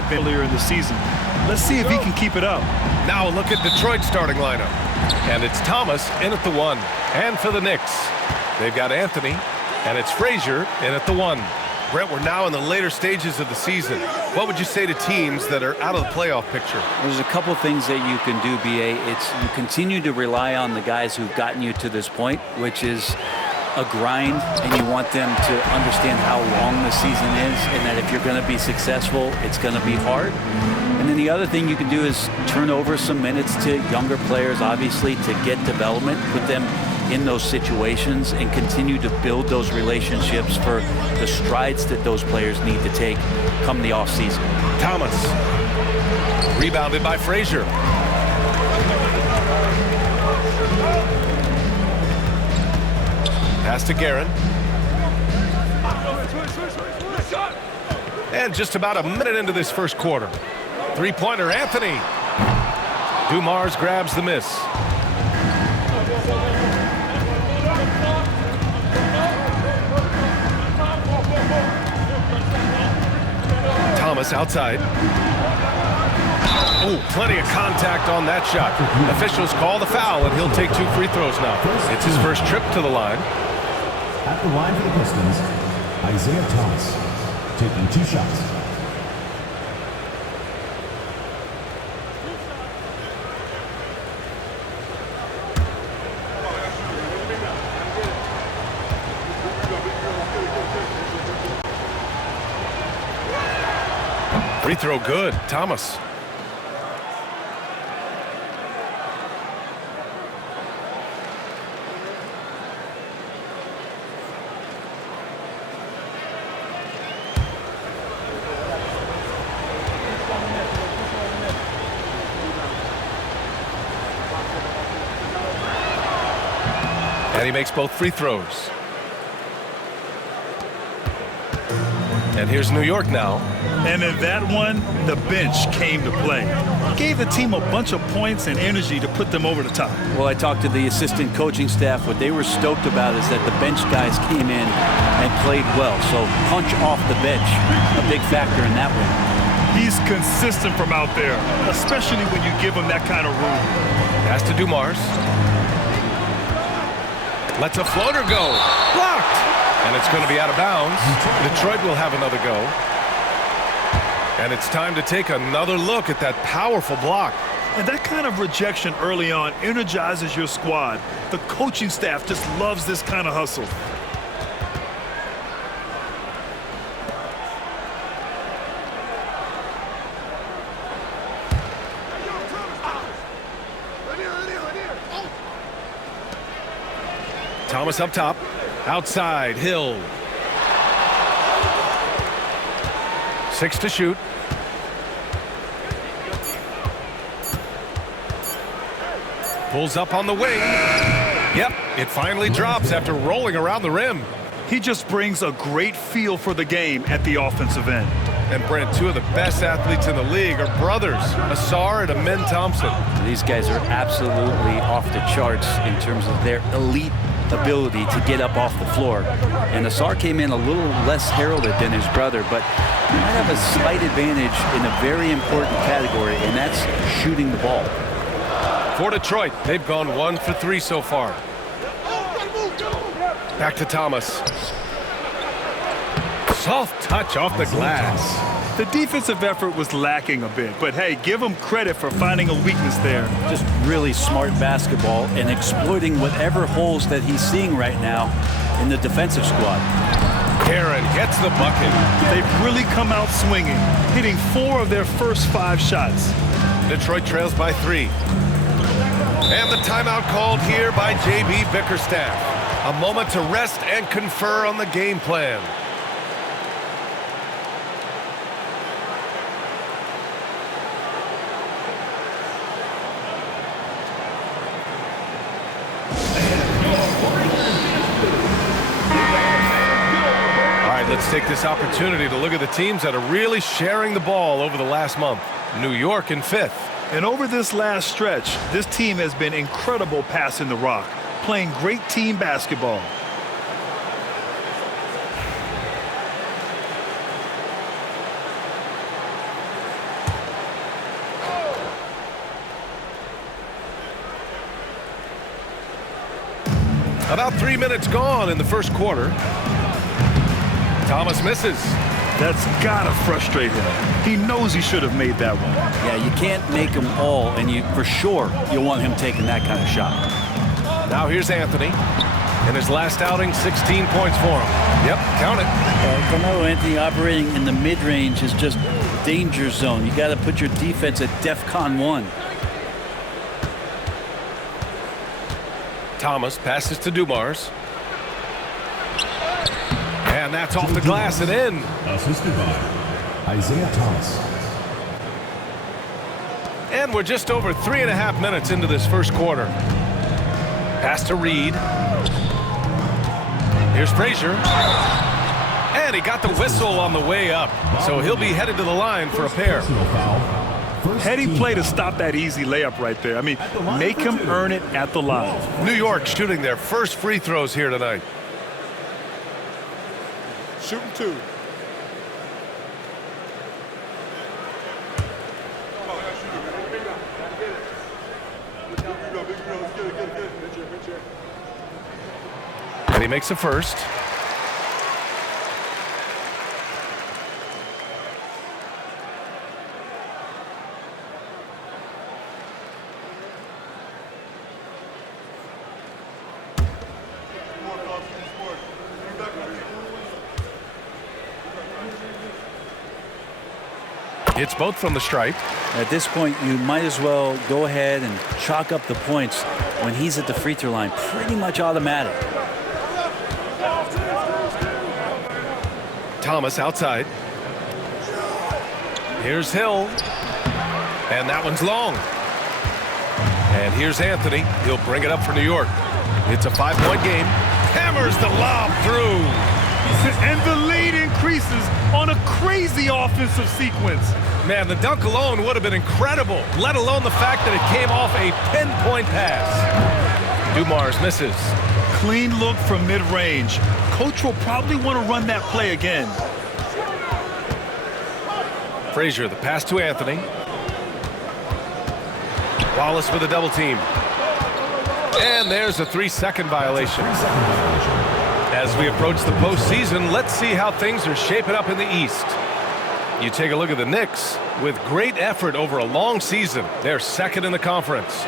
had been earlier in the season. Let's see if he can keep it up. Now a look at Detroit's starting lineup. And it's Thomas in at the 1. And for the Knicks, they've got Anthony, and it's Frazier in at the 1. Brett, we're now in the later stages of the season. What would you say to teams that are out of the playoff picture? There's a couple things that you can do, BA. You continue to rely on the guys who've gotten you to this point, which is a grind, and you want them to understand how long the season is, and that if you're going to be successful, it's going to be hard. And then the other thing you can do is turn over some minutes to younger players, obviously, to get development, put them in those situations and continue to build those relationships for the strides that those players need to take come the offseason. Thomas. Rebounded by Frazier. Pass to Guerin. And just about a minute into this first quarter. Three-pointer, Anthony. Dumars grabs the miss. Thomas outside. Oh, plenty of contact on that shot. Officials call the foul, and he'll take 2 free throws now. It's his first trip to the line. At the line for the Pistons, Isaiah Thomas, taking 2 shots. Free throw good, Thomas. And he makes both free throws. And here's New York now. And in that one, the bench came to play. Gave the team a bunch of points and energy to put them over the top. Well, I talked to the assistant coaching staff. What they were stoked about is that the bench guys came in and played well. So punch off the bench, a big factor in that one. He's consistent from out there, especially when you give him that kind of room. Pass to Dumars. Lets a floater go. Blocked. And it's going to be out of bounds. Detroit will have another go. And it's time to take another look at that powerful block. And that kind of rejection early on energizes your squad. The coaching staff just loves this kind of hustle. Thomas up top. Outside, Hill. 6 to shoot. Pulls up on the wing. Yep, it finally drops after rolling around the rim. He just brings a great feel for the game at the offensive end. And Brent, 2 of the best athletes in the league are brothers, Asar and Amin Thompson. These guys are absolutely off the charts in terms of their elite ability to get up off the floor. And Asar came in a little less heralded than his brother, but he might have a slight advantage in a very important category, and that's shooting the ball. For Detroit, they've gone 1 for 3 so far. Back to Thomas. Soft touch off the glass. The defensive effort was lacking a bit, but hey, give him credit for finding a weakness there. Just really smart basketball and exploiting whatever holes that he's seeing right now in the defensive squad. Guerin gets the bucket. They've really come out swinging, hitting 4 of their first 5 shots. Detroit trails by 3. And the timeout called here by J.B. Bickerstaff. A moment to rest and confer on the game plan. Let's take this opportunity to look at the teams that are really sharing the ball over the last month. New York in 5th. And over this last stretch, this team has been incredible passing the rock, playing great team basketball. About 3 minutes gone in the first quarter. Thomas misses. That's gotta frustrate him. He knows he should have made that one. Yeah, you can't make them all, and for sure you want him taking that kind of shot. Now here's Anthony. In his last outing, 16 points for him. Yep, count it. Carmelo Anthony operating in the mid-range is just danger zone. You got to put your defense at DEFCON 1. Thomas passes to Dumars. And that's off the glass and in. Assisted by Isaiah Thomas. And we're just over 3.5 minutes into this first quarter. Pass to Reed. Here's Frazier. And he got the whistle on the way up. So he'll be headed to the line for a pair. Heady play to stop that easy layup right there. I mean, make him earn it at the line. New York shooting their first free throws here tonight. Shooting 2. And he makes a first. It's both from the stripe. At this point, you might as well go ahead and chalk up the points when he's at the free throw line. Pretty much automatic. Thomas outside. Here's Hill. And that one's long. And here's Anthony. He'll bring it up for New York. It's a 5-point game. Hammers the lob through. And the lead increases on a crazy offensive sequence. Man, the dunk alone would have been incredible, let alone the fact that it came off a pinpoint pass. Dumars misses. Clean look from mid-range. Coach will probably want to run that play again. Frazier, the pass to Anthony. Wallace with a double team. And there's a 3-second violation. As we approach the postseason, let's see how things are shaping up in the East. You take a look at the Knicks. With great effort over a long season, they're second in the conference.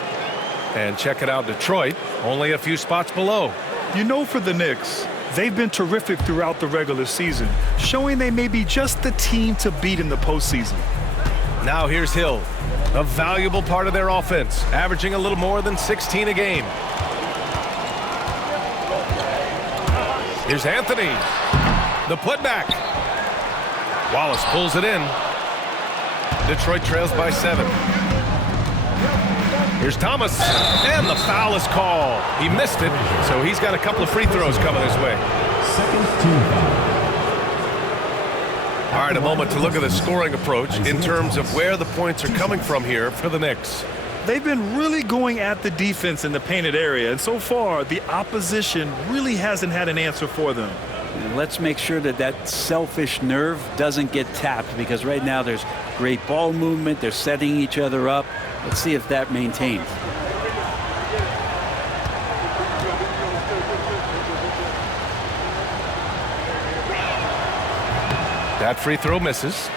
And check it out, Detroit, only a few spots below. You know, for the Knicks, they've been terrific throughout the regular season, showing they may be just the team to beat in the postseason. Now here's Hill, a valuable part of their offense, averaging a little more than 16 a game. Here's Anthony. The putback. Wallace pulls it in. Detroit trails by 7. Here's Thomas. And the foul is called. He missed it, so he's got a couple of free throws coming his way. Second team foul. All right, a moment to look at the scoring approach in terms of where the points are coming from here for the Knicks. They've been really going at the defense in the painted area, and so far, the opposition really hasn't had an answer for them. And let's make sure that that selfish nerve doesn't get tapped, because right now there's great ball movement. They're setting each other up. Let's see if that maintains. That free throw misses.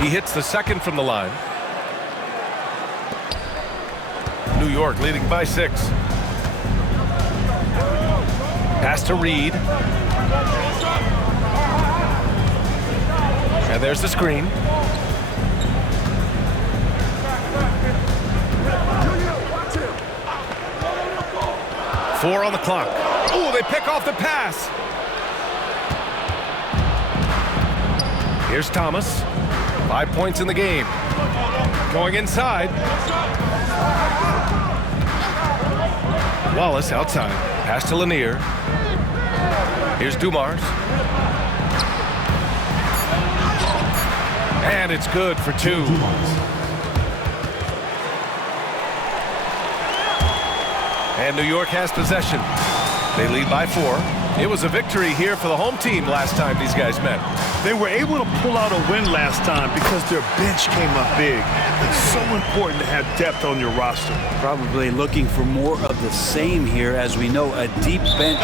He hits the second from the line. New York leading by 6. Pass to Reed. And there's the screen. Four on the clock. Oh, they pick off the pass. Here's Thomas. 5 points in the game. Going inside. Wallace outside. Pass to Lanier. Here's Dumars. And it's good for 2. And New York has possession. They lead by 4. It was a victory here for the home team last time these guys met. They were able to pull out a win last time because their bench came up big. It's so important to have depth on your roster. Probably looking for more of the same here, as we know a deep bench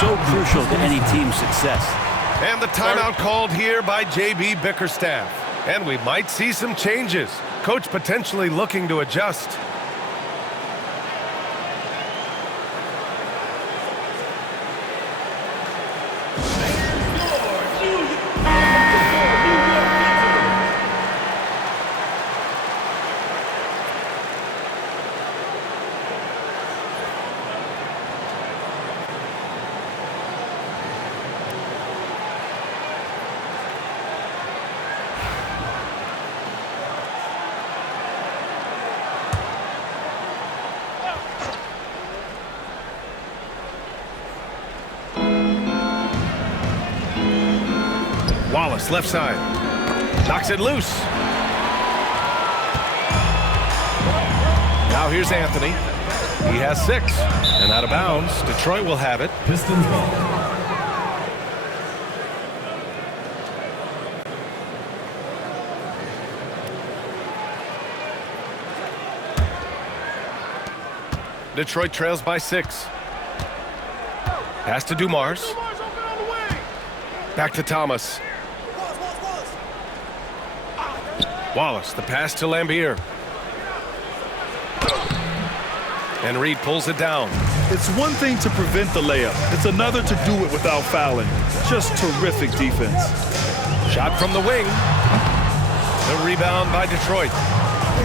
so crucial to any team's success. And the timeout called here by J.B. Bickerstaff. And we might see some changes. Coach potentially looking to adjust. Wallace, left side. Knocks it loose. Now here's Anthony. He has 6. And out of bounds. Detroit will have it. Pistons ball. Detroit trails by 6. Pass to Dumars. Back to Thomas. Wallace, the pass to Lambier. And Reed pulls it down. It's one thing to prevent the layup. It's another to do it without fouling. Just terrific defense. Shot from the wing. The rebound by Detroit.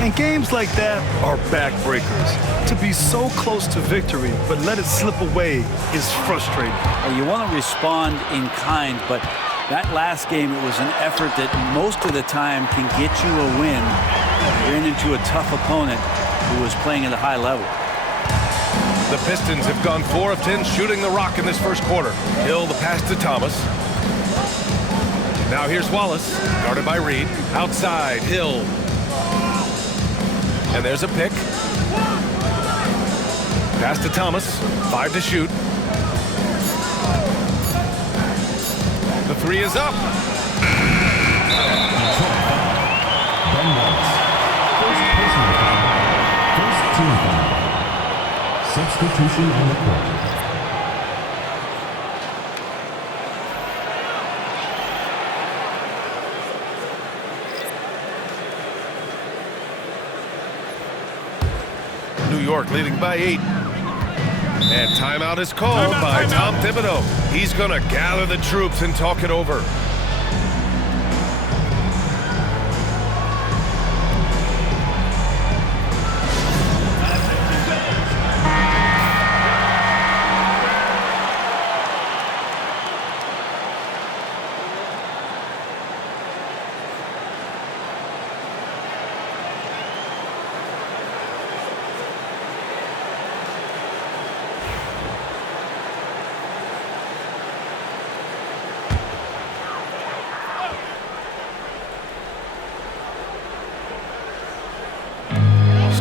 And games like that are backbreakers. To be so close to victory, but let it slip away is frustrating. Well, you want to respond in kind, but that last game, it was an effort that most of the time can get you a win. You ran into a tough opponent who was playing at a high level. The Pistons have gone 4 of 10 shooting the rock in this first quarter. Hill, the pass to Thomas. Now here's Wallace, guarded by Reed. Outside, Hill. And there's a pick. Pass to Thomas, 5 to shoot. The 3 is up. Ben Wallace. First personal foul. First team foul. Substitution on the court. New York leading by 8. And timeout is called by Tom Thibodeau. He's going to gather the troops and talk it over.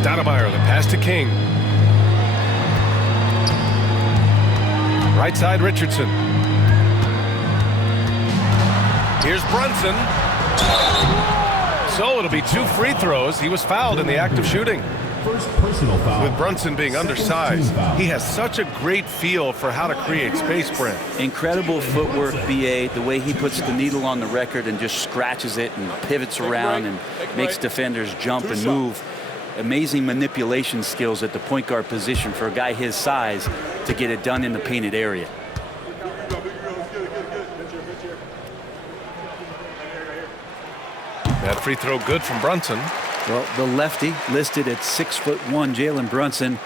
Stoudemire, the pass to King. Right side, Richardson. Here's Brunson. So it'll be 2 free throws. He was fouled in the act of shooting. First personal foul. With Brunson being undersized, he has such a great feel for how to create space, Brent. Incredible footwork, BA, the way he puts the needle on the record and just scratches it and pivots around and makes defenders jump and move. Amazing manipulation skills at the point guard position for a guy his size to get it done in the painted area. That free throw good from Brunson. Well, the lefty listed at 6'1", Jalen Brunson,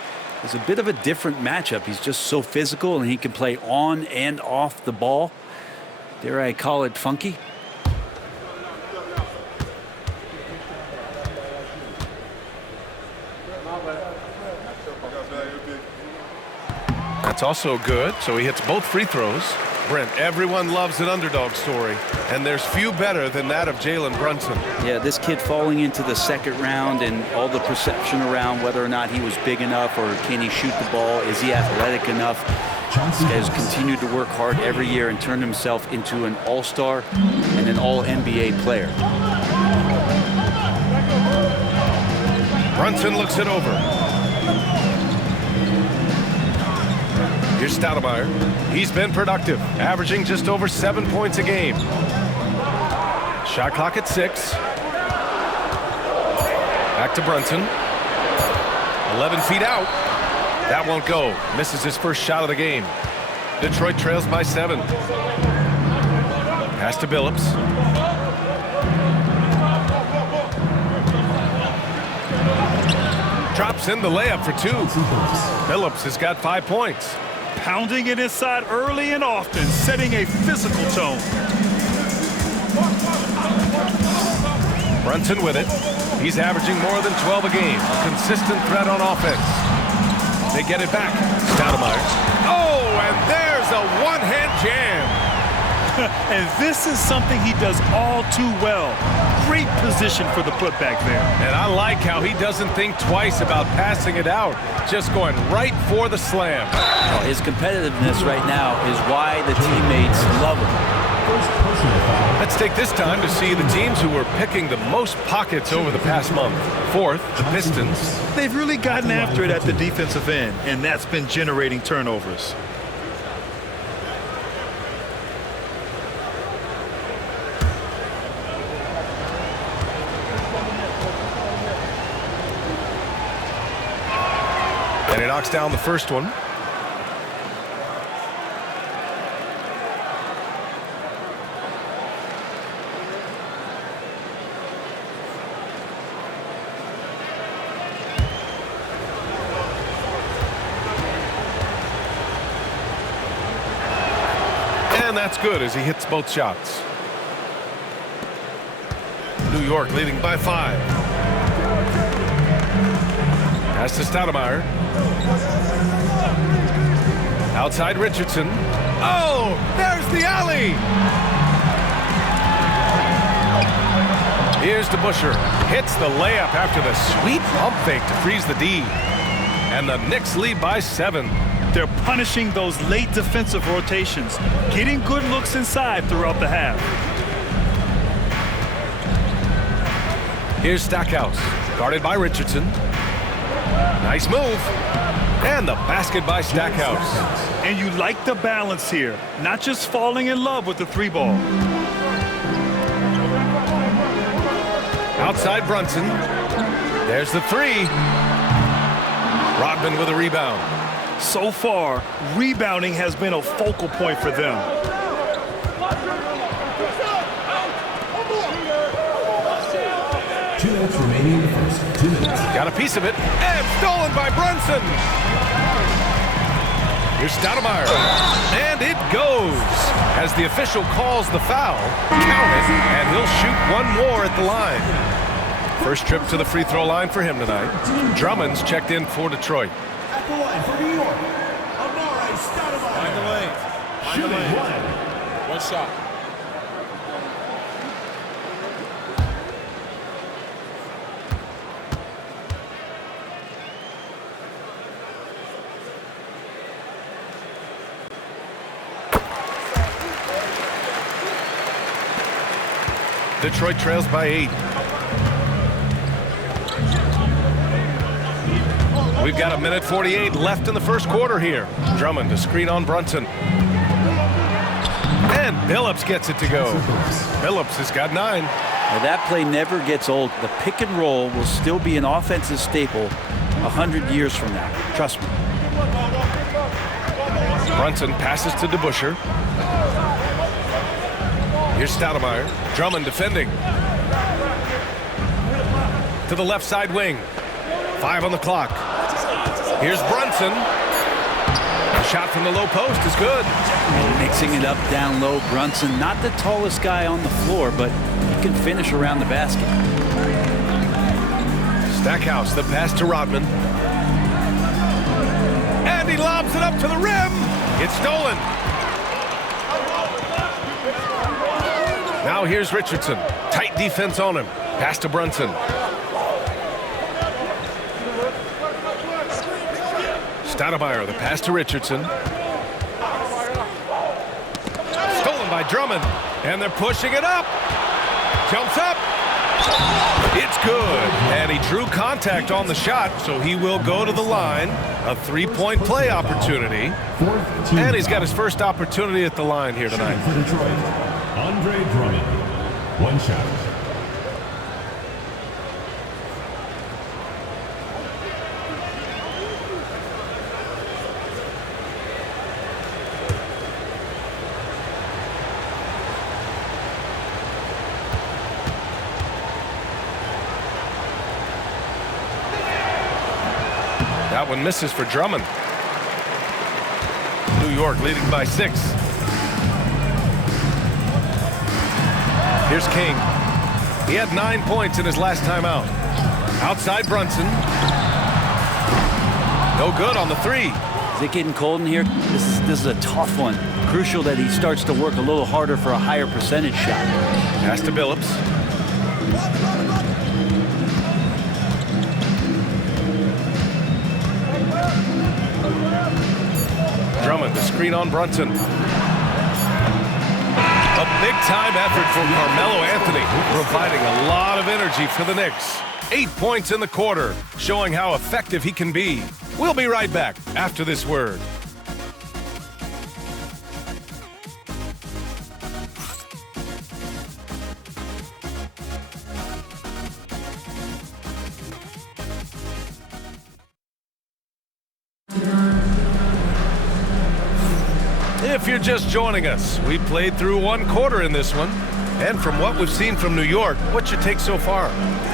is a bit of a different matchup. He's just so physical and he can play on and off the ball. Dare I call it funky? That's also good, so he hits both free throws. Brent, everyone loves an underdog story, and there's few better than that of Jalen Brunson. Yeah, this kid falling into the second round and all the perception around whether or not he was big enough or can he shoot the ball, is he athletic enough? This guy has continued to work hard every year and turned himself into an all-star and an all-NBA player. Brunson looks it over. Here's Stoudemire. He's been productive, averaging just over 7 points a game. Shot clock at 6. Back to Brunson. 11 feet out. That won't go. Misses his first shot of the game. Detroit trails by 7. Pass to Billups. Drops in the layup for 2. Billups has got 5 points. Pounding it inside early and often, setting a physical tone. Brunson with it. He's averaging more than 12 a game. A consistent threat on offense. They get it back. Stoudemire. Oh, and there's a one-hand jam. And this is something he does all too well. Great position for the putback there. And I like how he doesn't think twice about passing it out. Just going right for the slam. Well, his competitiveness right now is why the teammates love him. Let's take this time to see the teams who were picking the most pockets over the past month. Fourth, the Pistons. They've really gotten after it at the defensive end, and that's been generating turnovers. And he knocks down the first one. And that's good as he hits both shots. New York leading by 5. Pass to Stoudemire. Outside Richardson. Oh, there's the alley. Here's DeBusschere. Hits the layup after the sweet pump fake to freeze the D. And the Knicks lead by 7. They're punishing those late defensive rotations, getting good looks inside throughout the half. Here's Stackhouse, guarded by Richardson. Nice move. And the basket by Stackhouse. And you like the balance here, not just falling in love with the 3-ball. Outside Brunson. There's the 3. Rodman with a rebound. So far, rebounding has been a focal point for them. 2 minutes remaining in the first. 2 minutes. Got a piece of it. And stolen by Brunson. Here's Stoudemire. And it goes. As the official calls the foul, count it, and he'll shoot one more at the line. First trip to the free throw line for him tonight. Drummond's checked in for Detroit. At the line for New York, Amari Stoudemire. Find the lane. Shooting 1. One shot. Detroit trails by 8. We've got 1:48 left in the first quarter here. Drummond to screen on Brunson. And Billups gets it to go. Billups has got 9. Now that play never gets old. The pick and roll will still be an offensive staple 100 years from now. Trust me. Brunson passes to DeBusschere. Here's Stoudemire. Drummond defending. To the left side wing. 5 on the clock. Here's Brunson. A shot from the low post is good. And mixing it up down low. Brunson, not the tallest guy on the floor, but he can finish around the basket. Stackhouse, the pass to Rodman. And he lobs it up to the rim. It's stolen. Now here's Richardson. Tight defense on him. Pass to Brunson. Stoudemire, the pass to Richardson. Stolen by Drummond. And they're pushing it up. Jumps up. It's good. And he drew contact on the shot, so he will go to the line. A three-point play opportunity. And he's got his first opportunity at the line here tonight. For Detroit, Andre Drummond. One shot. That one misses for Drummond. New York leading by 6. Here's King. He had 9 points in his last time out. Outside Brunson. No good on the 3. Is it getting cold in here? This is a tough one. Crucial that he starts to work a little harder for a higher percentage shot. Pass to Billups. Drummond, the screen on Brunson. A big-time effort for Carmelo Anthony, providing a lot of energy for the Knicks. 8 points in the quarter, showing how effective he can be. We'll be right back after this word. If you're just joining us, we played through 1 quarter in this one. And from what we've seen from New York, what's your take so far?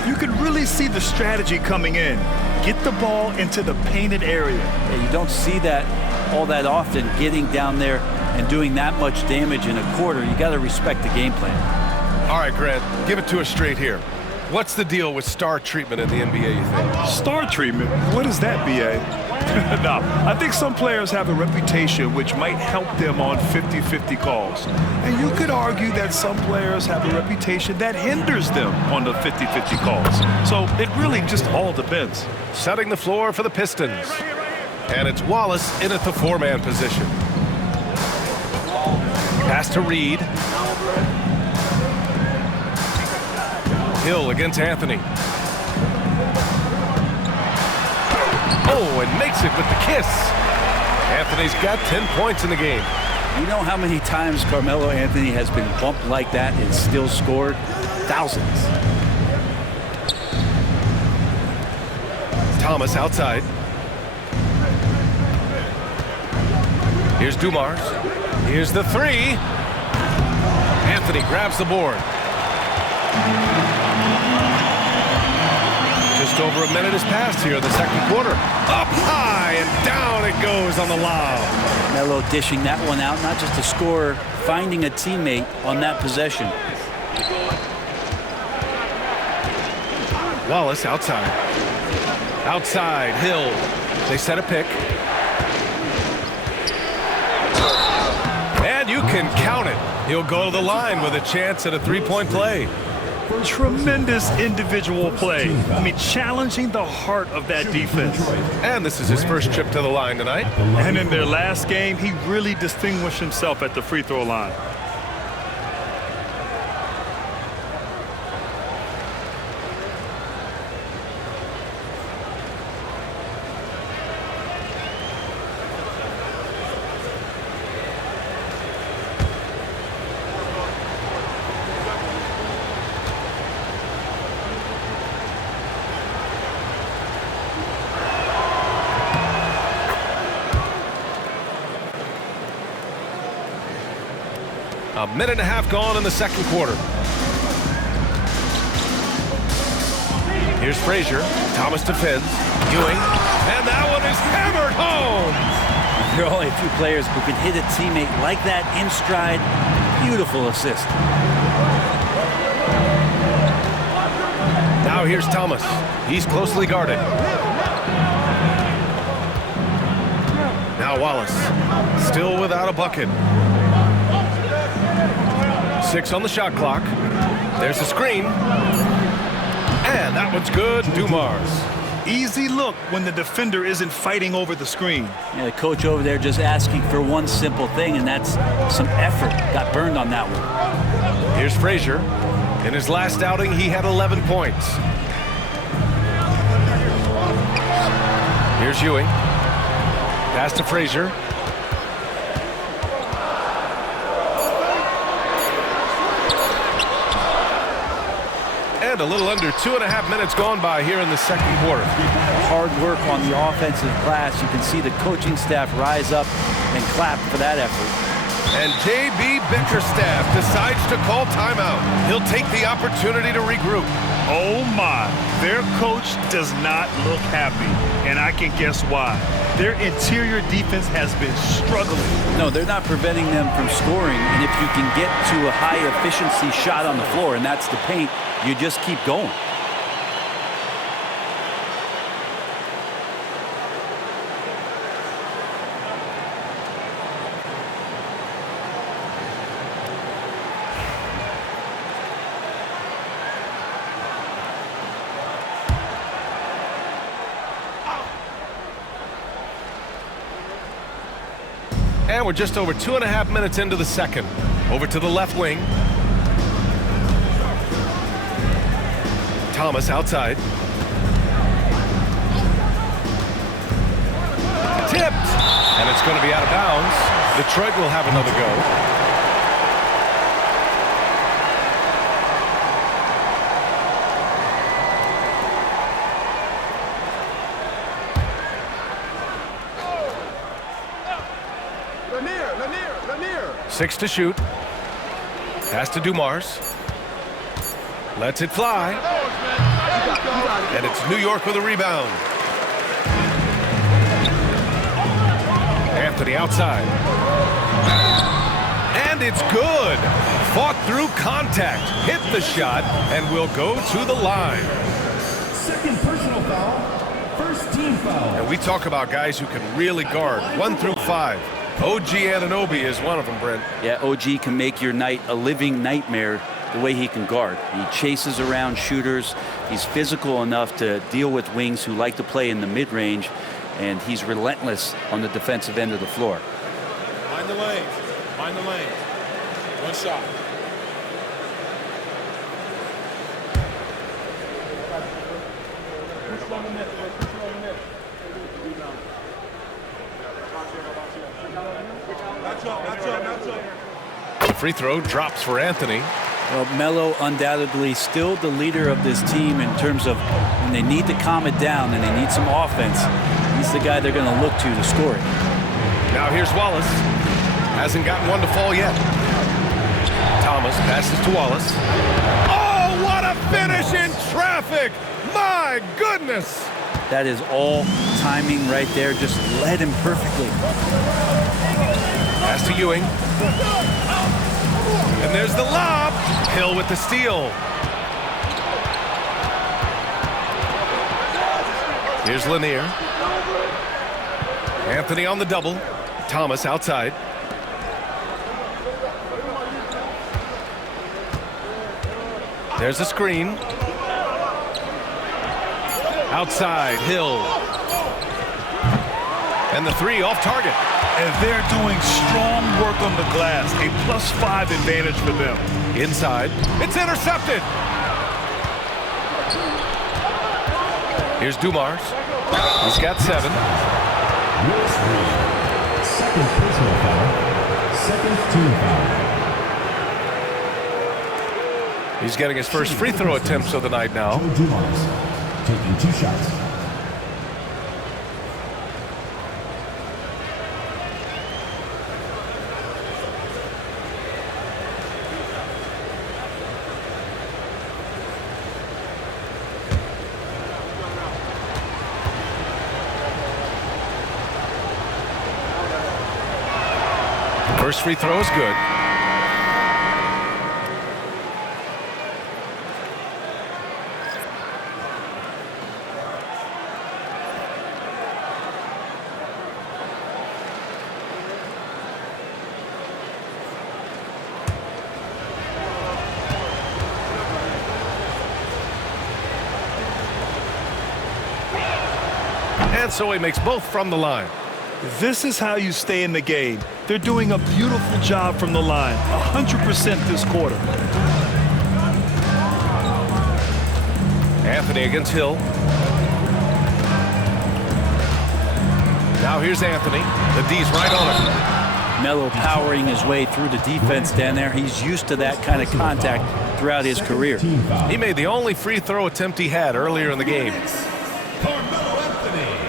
You can really see the strategy coming in. Get the ball into the painted area. Yeah, you don't see that all that often, getting down there and doing that much damage in a quarter. You got to respect the game plan. All right, Grant, give it to us straight here. What's the deal with star treatment in the NBA, you think? Star treatment? What is that, B.A.? No, I think some players have a reputation which might help them on 50-50 calls. And you could argue that some players have a reputation that hinders them on the 50-50 calls. So it really just all depends. Setting the floor for the Pistons. And it's Wallace in at the 4-man position. Pass to Reed. Hill against Anthony. Oh, and makes it with the kiss. Anthony's got 10 points in the game. You know how many times Carmelo Anthony has been bumped like that and still scored? Thousands. Thomas outside. Here's Dumars. Here's the 3. Anthony grabs the board. Just over a minute has passed here in the second quarter. Up high and down it goes on the lob. Melo dishing that one out, not just a scorer, finding a teammate on that possession. Wallace outside. Outside, Hill. They set a pick. And you can count it. He'll go to the line with a chance at a 3-point play. Tremendous individual play. I mean, challenging the heart of that defense. And this is his first trip to the line tonight. And in their last game, he really distinguished himself at the free throw line. A minute and a half gone in the second quarter. Here's Frazier. Thomas defends. Ewing. And that one is hammered home. There are only a few players who can hit a teammate like that in stride. Beautiful assist. Now here's Thomas. He's closely guarded. Now Wallace. Still without a bucket. 6 on the shot clock. There's a screen. And that one's good. Dumars. Easy look when the defender isn't fighting over the screen. Yeah, the coach over there just asking for one simple thing, and that's some effort. Got burned on that one. Here's Frazier. In his last outing, he had 11 points. Here's Ewing. Pass to Frazier. And a little under 2.5 minutes gone by here in the second quarter. Hard work on the offensive glass. You can see the coaching staff rise up and clap for that effort. And J.B. Bickerstaff decides to call timeout. He'll take the opportunity to regroup. Oh my, their coach does not look happy, and I can guess why. Their interior defense has been struggling. No, they're not preventing them from scoring, and if you can get to a high efficiency shot on the floor, and that's the paint, you just keep going. And we're just over 2.5 minutes into the second. Over to the left wing. Thomas outside. Tipped. And it's going to be out of bounds. Detroit will have another go. Lanier. 6 to shoot. Pass to Dumars. Lets it fly. And it's New York with a rebound. Anthony outside. And it's good. Fought through contact. Hit the shot and will go to the line. Second personal foul. First team foul. And we talk about guys who can really guard 1 through 5. OG Anunoby is one of them, Brent. Yeah, OG can make your night a living nightmare the way he can guard. He chases around shooters. He's physical enough to deal with wings who like to play in the mid-range, and he's relentless on the defensive end of the floor. Mind the lane. One shot. The free throw drops for Anthony. Well, Melo undoubtedly still the leader of this team in terms of when they need to calm it down and they need some offense. He's the guy they're going to look to score it. Now here's Wallace. Hasn't gotten one to fall yet. Thomas passes to Wallace. Oh, what a finish in traffic! My goodness! That is all timing right there. Just led him perfectly. Pass to Ewing. And there's the lob. Hill with the steal. Here's Lanier. Anthony on the double. Thomas outside. There's a screen. Outside, Hill. And the three off target. And they're doing strong work on the glass. A +5 advantage for them. Inside. It's intercepted. Here's Dumars. He's got 7. Second personal foul. Second team foul. He's getting his first free throw attempts of the night now. Joe Dumars taking 2 shots. First free throw is good. And so he makes both from the line. This is how you stay in the game. They're doing a beautiful job from the line, 100% this quarter. Anthony against Hill. Now here's Anthony. The D's right on him. Melo powering his way through the defense down there. He's used to that kind of contact throughout his career. He made the only free throw attempt he had earlier in the game. Carmelo Anthony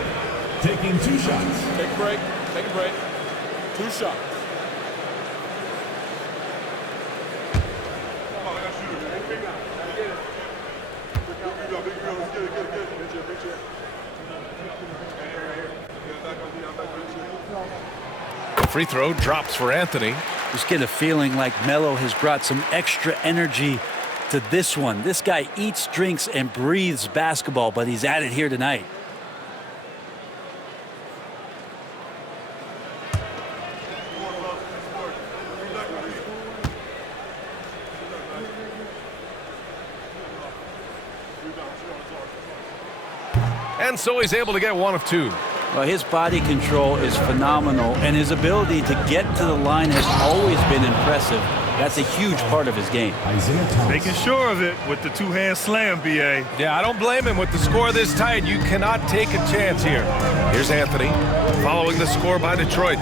taking 2 shots. Take a break. Take a break. 2 shots. Free throw drops for Anthony. Just get a feeling like Melo has brought some extra energy to this one. This guy eats, drinks, and breathes basketball, but he's at it here tonight. And so he's able to get 1 of 2. Well, his body control is phenomenal, and his ability to get to the line has always been impressive. That's a huge part of his game. Making sure of it with the 2-hand slam, B.A. Yeah, I don't blame him. With the score this tight, you cannot take a chance here. Here's Anthony, following the score by Detroit.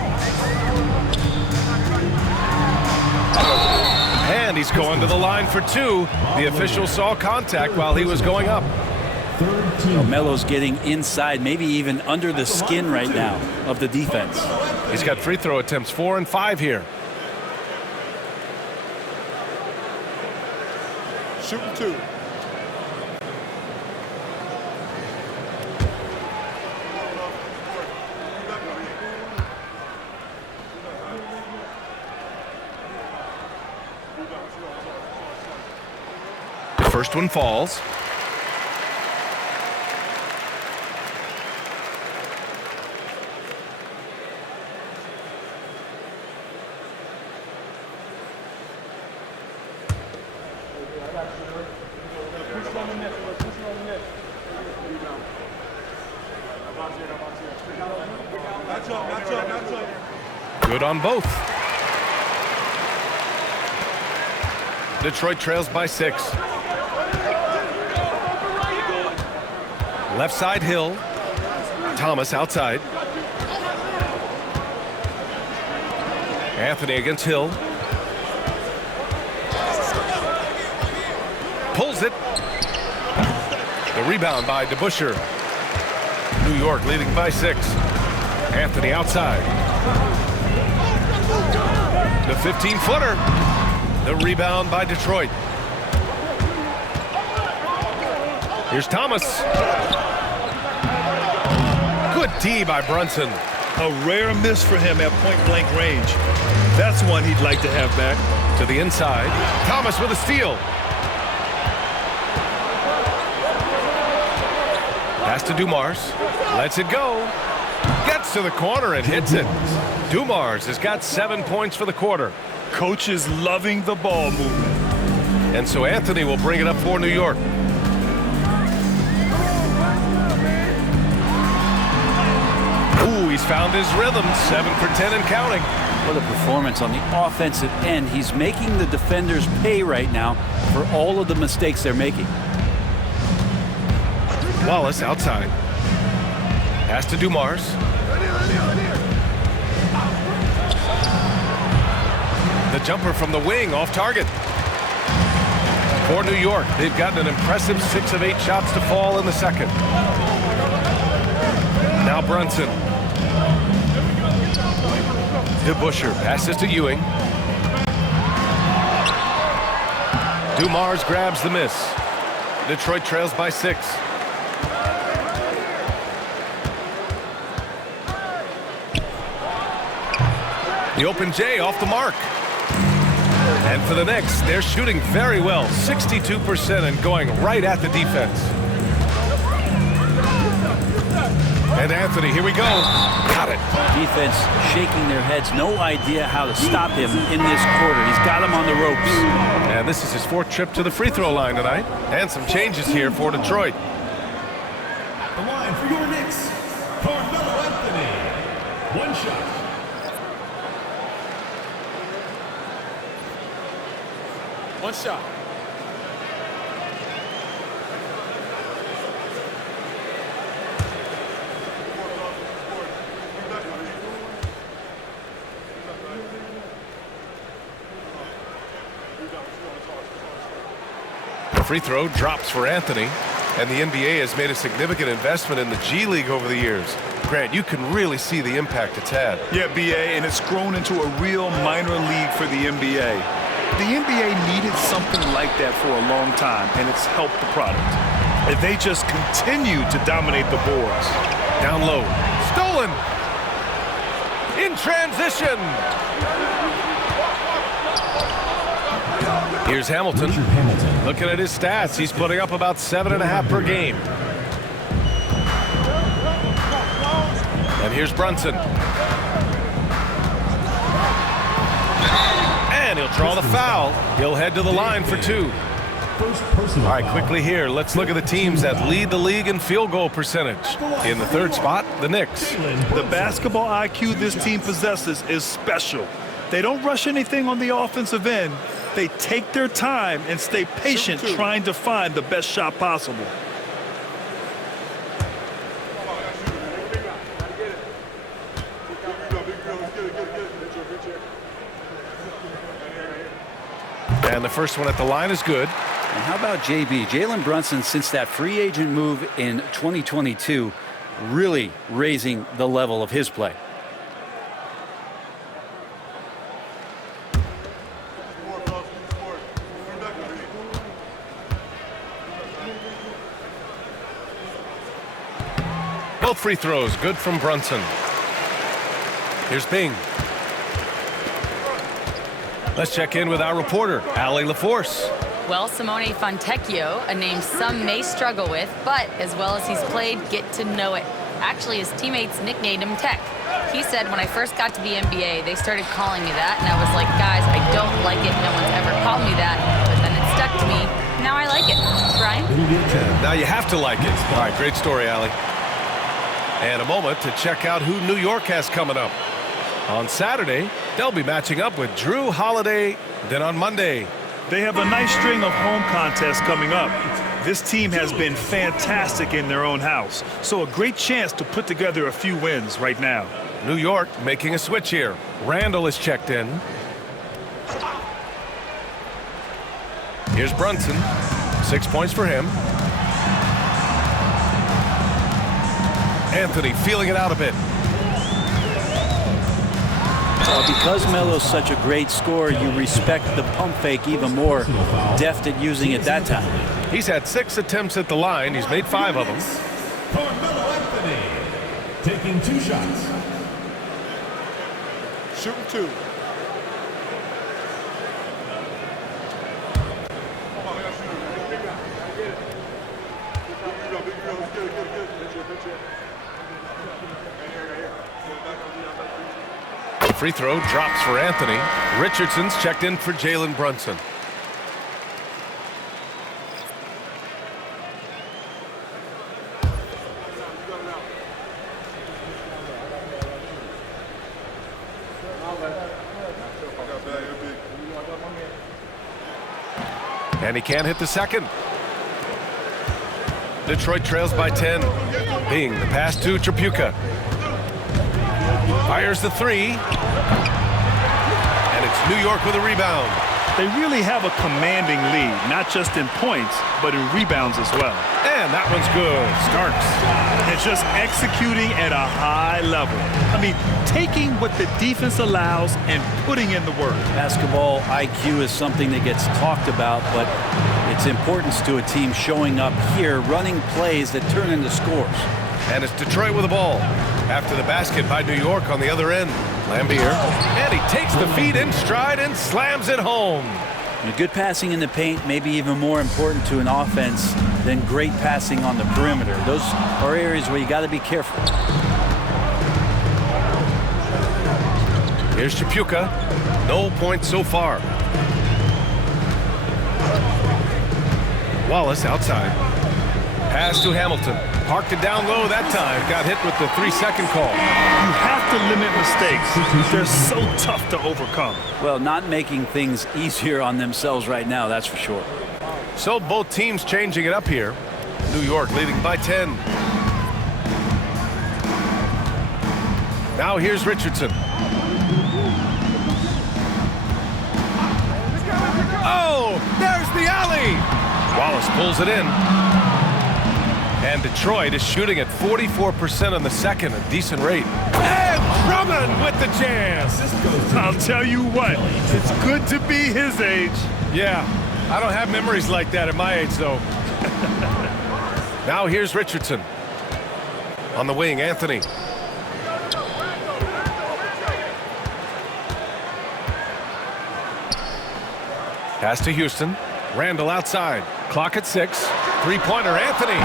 And he's going to the line for 2. The official saw contact while he was going up. Well, Melo's getting inside, maybe even under the skin right now of the defense. He's got free throw attempts 4 and 5 here. Shooting 2. The first one falls. Good on both. Detroit trails by 6. Left side Hill. Thomas outside. Anthony against Hill. Pulls it. The rebound by DeBusschere. New York leading by 6. Anthony outside. The 15-footer. The rebound by Detroit. Here's Thomas. Good D by Brunson. A rare miss for him at point-blank range. That's one he'd like to have back. To the inside. Thomas with a steal. Pass to Dumars. Lets it go. Gets to the corner and hits it. Dumars has got 7 points for the quarter. Coach is loving the ball movement. And so Anthony will bring it up for New York. Ooh, he's found his rhythm. 7 for 10 and counting. What a performance on the offensive end. He's making the defenders pay right now for all of the mistakes they're making. Wallace outside. Pass to Dumars. The jumper from the wing off target. For New York, they've gotten an impressive 6 of 8 shots to fall in the second. Now Brunson. DeBusschere passes to Ewing. Dumars grabs the miss. Detroit trails by 6. The open J off the mark. And for the Knicks, they're shooting very well, 62% and going right at the defense. And Anthony, here we go. Got it. Defense shaking their heads, no idea how to stop him in this quarter. He's got him on the ropes. And this is his 4th trip to the free throw line tonight. And some changes here for Detroit. The line for your Knicks, Carmelo Anthony. One shot. One shot. The free throw drops for Anthony, and the NBA has made a significant investment in the G League over the years. Grant, you can really see the impact it's had. Yeah, BA, and it's grown into a real minor league for the NBA. The NBA needed something like that for a long time, and it's helped the product. And they just continue to dominate the boards. Down low. Stolen. In transition. Here's Hamilton. Looking at his stats, he's putting up about 7.5 per game. And here's Brunson. And he'll draw the foul. He'll head to the line for 2. All right, quickly here, let's look at the teams that lead the league in field goal percentage. In the 3rd spot, the Knicks. The basketball IQ this team possesses is special. They don't rush anything on the offensive end. They take their time and stay patient trying to find the best shot possible. And the first one at the line is good. And how about JB? Jalen Brunson, since that free agent move in 2022, really raising the level of his play. Both free throws good from Brunson. Here's Bing. Let's check in with our reporter, Allie LaForce. Well, Simone Fontecchio, a name some may struggle with, but as well as he's played, get to know it. Actually, his teammates nicknamed him Tech. He said, when I first got to the NBA, they started calling me that, and I was like, guys, I don't like it. No one's ever called me that. But then it stuck to me. Now I like it. Brian? Now you have to like it. All right, great story, Allie. And a moment to check out who New York has coming up. On Saturday, they'll be matching up with Drew Holiday. Then on Monday, they have a nice string of home contests coming up. This team has been fantastic in their own house, so a great chance to put together a few wins right now. New York making a switch here. Randall is checked in. Here's Brunson. 6 points for him. Anthony feeling it out a bit. Because Melo's such a great scorer, you respect the pump fake even more. Deft at using it that time. He's had 6 attempts at the line. He's made 5 of them. Carmelo Anthony taking 2 shots. Shooting 2. Free throw drops for Anthony. Richardson's checked in for Jalen Brunson. And he can't hit the second. Detroit trails by 10. Bing, the pass to Tripucka. Fires the 3. And it's New York with a rebound. They really have a commanding lead, not just in points, but in rebounds as well. And that one's good. Starks. It's just executing at a high level. I mean, taking what the defense allows and putting in the work. Basketball IQ is something that gets talked about, but its importance to a team showing up here, running plays that turn into scores. And it's Detroit with the ball. After the basket by New York on the other end. Lambier. And he takes the feed in stride and slams it home. And good passing in the paint may be even more important to an offense than great passing on the perimeter. Those are areas where you got to be careful. Here's Tripucka. No points so far. Wallace outside. Pass to Hamilton. Parked it down low that time. Got hit with the 3-second call. You have to limit mistakes. They're so tough to overcome. Well, not making things easier on themselves right now, that's for sure. So both teams changing it up here. New York leading by 10. Now here's Richardson. Oh, there's the alley. Wallace pulls it in. And Detroit is shooting at 44% on the second, a decent rate. And Drummond with the jam. I'll tell you what, it's good to be his age. Yeah, I don't have memories like that at my age, though. Now here's Richardson. On the wing, Anthony. Pass to Houston. Randall outside. Clock at 6. Three-pointer, Anthony.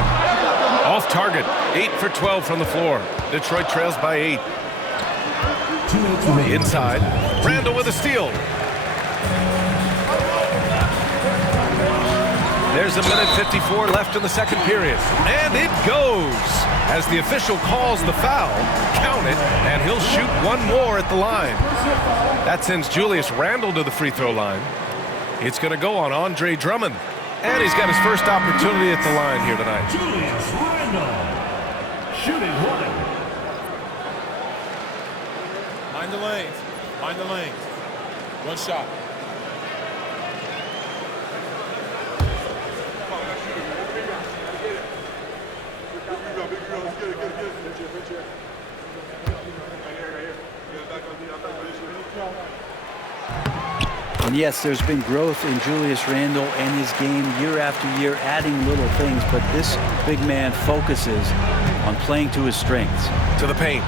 Off target. 8 for 12 from the floor. Detroit trails by 8. Inside. Randall with a steal. There's a minute 54 left in the second period. And it goes. As the official calls the foul, count it, and he'll shoot one more at the line. That sends Julius Randle to the free throw line. It's going to go on Andre Drummond. And he's got his first opportunity at the line here tonight. Julius Randle, shooting one. Mind the lanes. Mind the lanes. One shot. And yes, there's been growth in Julius Randle and his game year after year, adding little things, but this big man focuses on playing to his strengths. To the paint.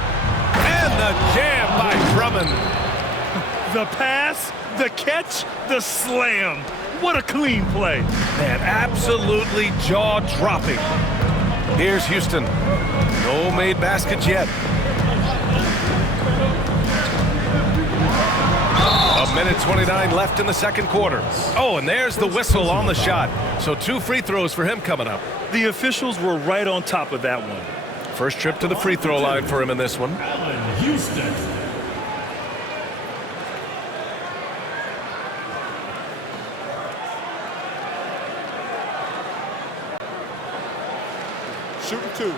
And the jam by Drummond. The pass, the catch, the slam. What a clean play. Man, absolutely jaw-dropping. Here's Houston. No made baskets yet. A minute 29 left in the second quarter. Oh, and there's the whistle on the shot. So 2 free throws for him coming up. The officials were right on top of that one. First trip to the free throw line for him in this one. Houston. Shooting 2.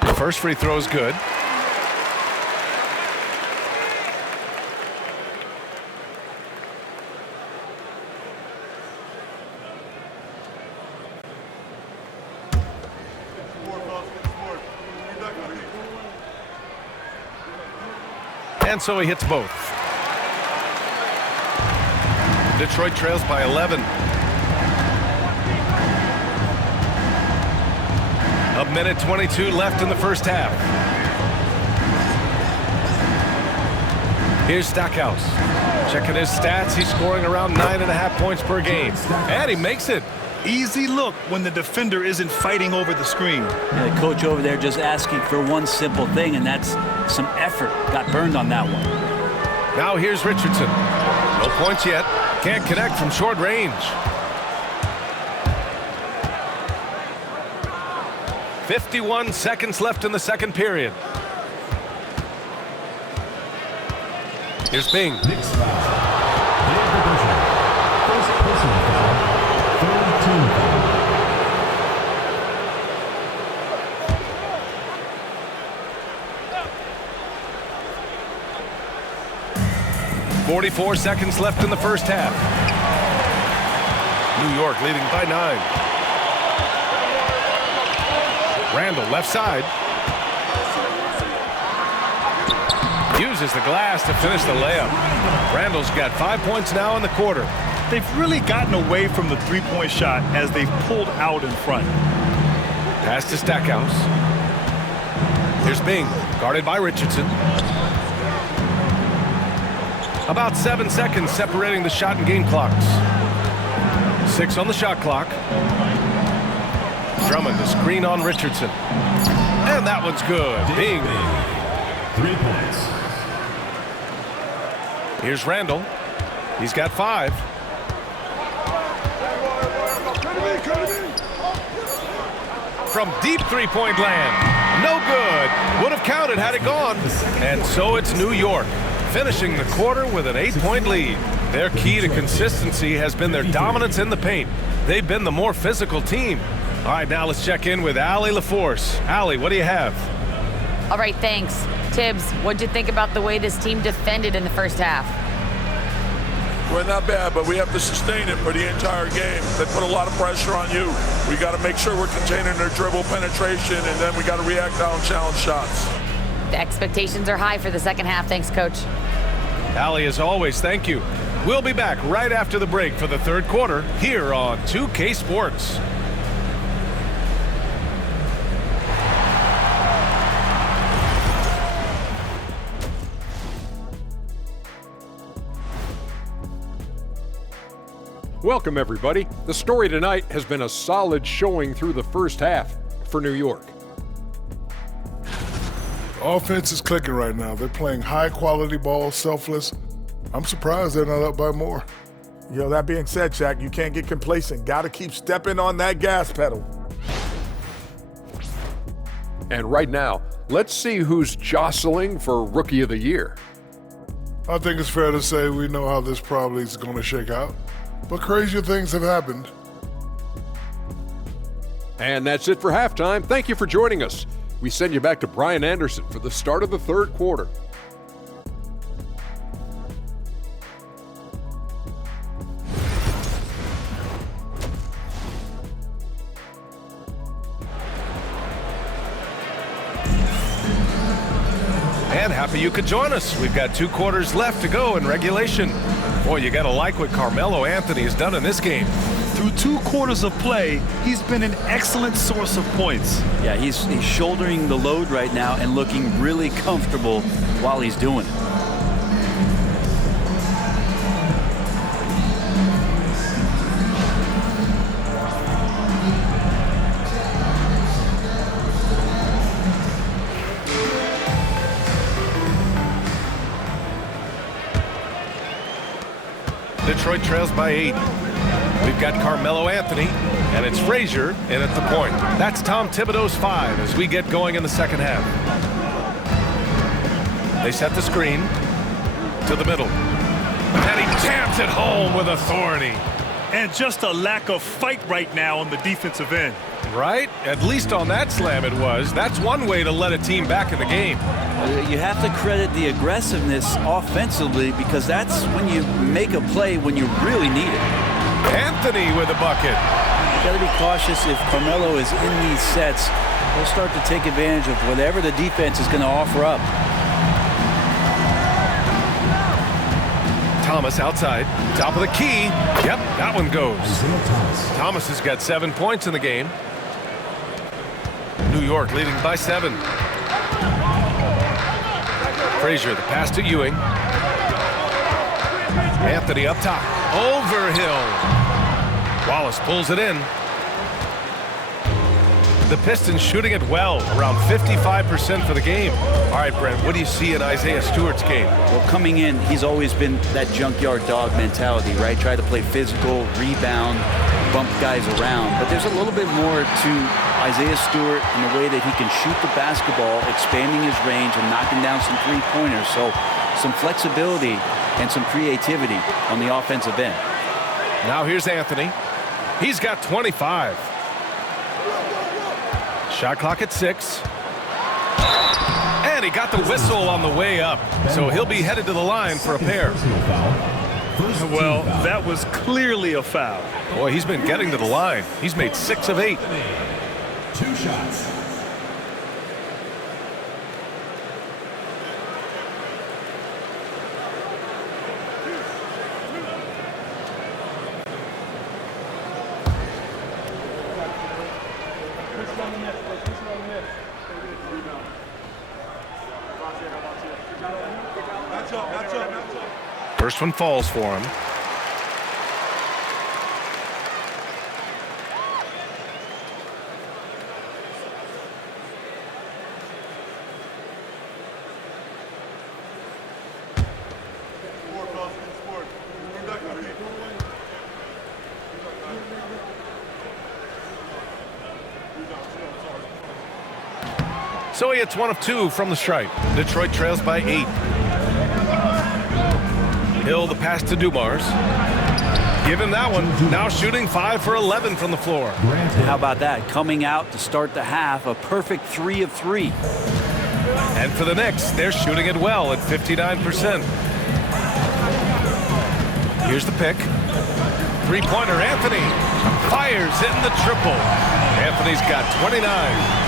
The first free throw is good. And so he hits both. Detroit trails by 11. A minute 22 left in the first half. Here's Stackhouse. Checking his stats. He's scoring around 9.5 points per game. And he makes it. Easy look when the defender isn't fighting over the screen. And the coach over there just asking for one simple thing, and that's some effort. Got burned on that one. Now here's Richardson. No points yet. Can't connect from short range. 51 seconds left in the second period. Here's Bing. Knicks foul. Big division. First personal foul. Third team foul. 44 seconds left in the first half. New York leading by 9. Randall left side. Uses the glass to finish the layup. Randall's got 5 points now in the quarter. They've really gotten away from the three-point shot as they've pulled out in front. Pass to Stackhouse. Here's Bing, guarded by Richardson. About 7 seconds separating the shot and game clocks. 6 on the shot clock. Drummond, the screen on Richardson. And that one's good. Bing. 3 points. Here's Randall. He's got 5. From deep three-point land. No good. Would have counted had it gone. And so it's New York, finishing the quarter with an 8-point lead. Their key to consistency has been their dominance in the paint. They've been the more physical team. All right, now let's check in with Allie LaForce. Allie, what do you have? All right, thanks. Tibbs, what'd you think about the way this team defended in the first half? Well, not bad, but we have to sustain it for the entire game. They put a lot of pressure on you. We got to make sure we're containing their dribble penetration, and then we got to react on challenge shots. The expectations are high for the second half. Thanks, Coach. Allie, as always, thank you. We'll be back right after the break for the third quarter here on 2K Sports. Welcome, everybody. The story tonight has been a solid showing through the first half for New York. Offense is clicking right now. They're playing high-quality ball, selfless. I'm surprised they're not up by more. That being said, Shaq, you can't get complacent. Got to keep stepping on that gas pedal. And right now, let's see who's jostling for Rookie of the Year. I think it's fair to say we know how this probably is going to shake out. But crazier things have happened. And that's it for halftime. Thank you for joining us. We send you back to Brian Anderson for the start of the third quarter. And happy you could join us. We've got 2 quarters left to go in regulation. Boy, you got to like what Carmelo Anthony has done in this game. Through 2 quarters of play, he's been an excellent source of points. Yeah, he's shouldering the load right now and looking really comfortable while he's doing it. Detroit trails by 8. We've got Carmelo Anthony, and it's Frazier in at the point. That's Tom Thibodeau's 5 as we get going in the second half. They set the screen to the middle. And he jams it home with authority. And just a lack of fight right now on the defensive end. Right? At least on that slam it was. That's one way to let a team back in the game. You have to credit the aggressiveness offensively because that's when you make a play when you really need it. Anthony with a bucket. You got to be cautious if Carmelo is in these sets. He'll start to take advantage of whatever the defense is going to offer up. Thomas outside, top of the key. Yep, that one goes. Thomas has got 7 points in the game. New York leading by 7. Frazier, the pass to Ewing. Anthony up top. Overhill. Wallace pulls it in. The Pistons shooting it well, around 55% for the game. All right, Brent, what do you see in Isaiah Stewart's game? Well, coming in, he's always been that junkyard dog mentality, right? Try to play physical, rebound, bump guys around. But there's a little bit more to Isaiah Stewart in the way that he can shoot the basketball, expanding his range and knocking down some three-pointers. So some flexibility and some creativity on the offensive end. Now here's Anthony. He's got 25. Shot clock at 6. And he got the whistle on the way up. So he'll be headed to the line for a pair. Well, that was clearly a foul. Boy, he's been getting to the line. He's made 6 of 8. 2 shots. First one falls for him. So he hits 1 of 2 from the stripe. Detroit trails by 8. Hill, the pass to Dumars. Give him that one. Now shooting 5 for 11 from the floor. How about that? Coming out to start the half, a perfect 3 of 3. And for the Knicks, they're shooting it well at 59%. Here's the pick. Three-pointer, Anthony fires in the triple. Anthony's got 29.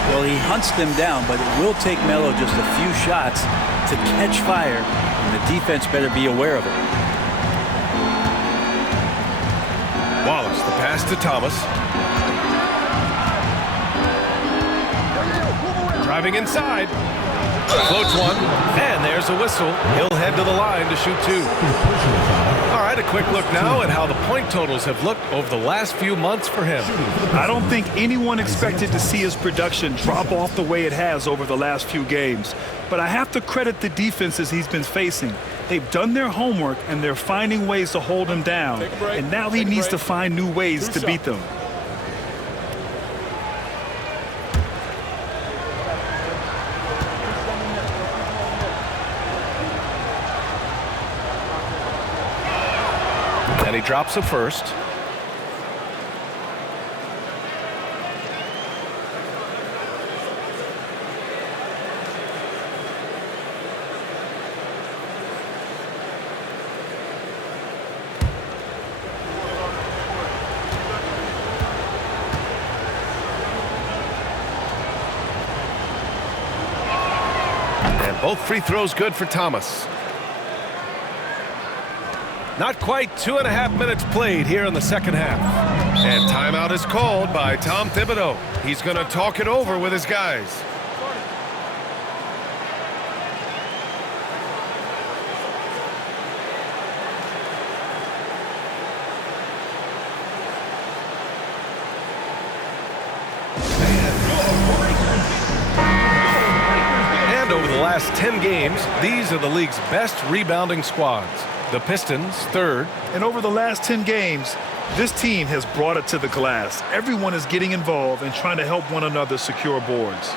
Well, he hunts them down, but it will take Melo just a few shots to catch fire, and the defense better be aware of it. Wallace, the pass to Thomas. Driving inside. Floats one, and there's a whistle. He'll head to the line to shoot 2. All right, a quick look now at how the point totals have looked over the last few months for him. I don't think anyone expected to see his production drop off the way it has over the last few games. But I have to credit the defenses he's been facing. They've done their homework, and they're finding ways to hold him down. And now he needs to find new ways to beat them. And he drops a first. And both free throws good for Thomas. Not quite 2.5 minutes played here in the second half. And timeout is called by Tom Thibodeau. He's going to talk it over with his guys. And over the last 10 games, these are the league's best rebounding squads. The Pistons, 3rd. And over the last 10 games, this team has brought it to the glass. Everyone is getting involved and trying to help one another secure boards.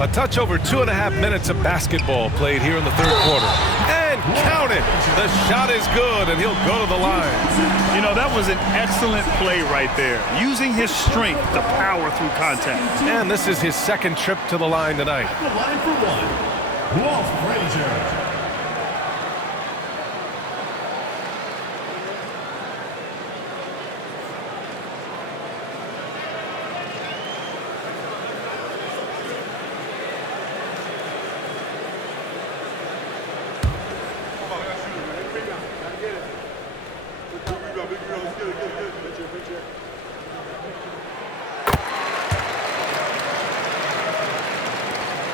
A touch over 2.5 minutes of basketball played here in the 3rd quarter. And count it! The shot is good, and he'll go to the line. You know, that was an excellent play right there, using his strength to power through contact. And this is his 2nd trip to the line tonight. The line for 1, Walt Frazier.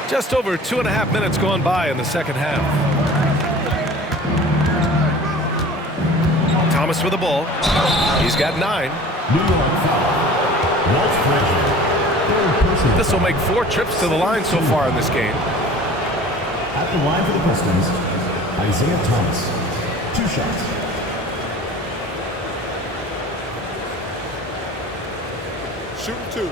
Just over 2.5 minutes gone by in the second half. Thomas with the ball. He's got 9. This will make 4 trips to the line so far in this game. At the line for the Pistons, Isaiah Thomas. 2 shots. Shooting 2.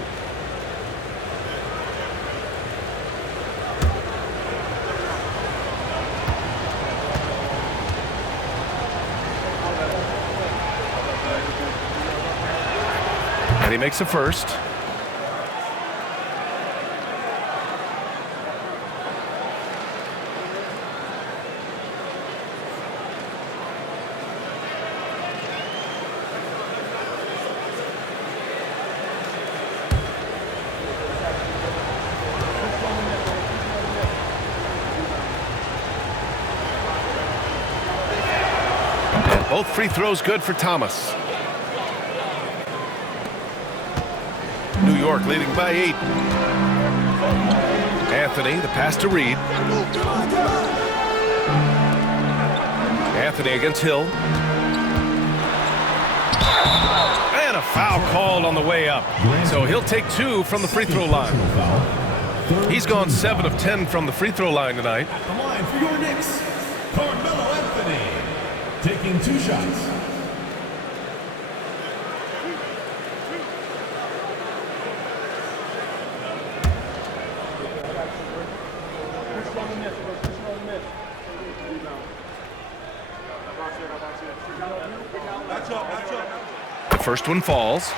And he makes a first. And both free throws good for Thomas. New York leading by 8. Anthony, the pass to Reed. Anthony against Hill. And a foul called on the way up. So he'll take 2 from the free throw line. He's gone 7 of 10 from the free throw line tonight. At the line for your Knicks, Carmelo Anthony, taking 2 shots. The first one falls.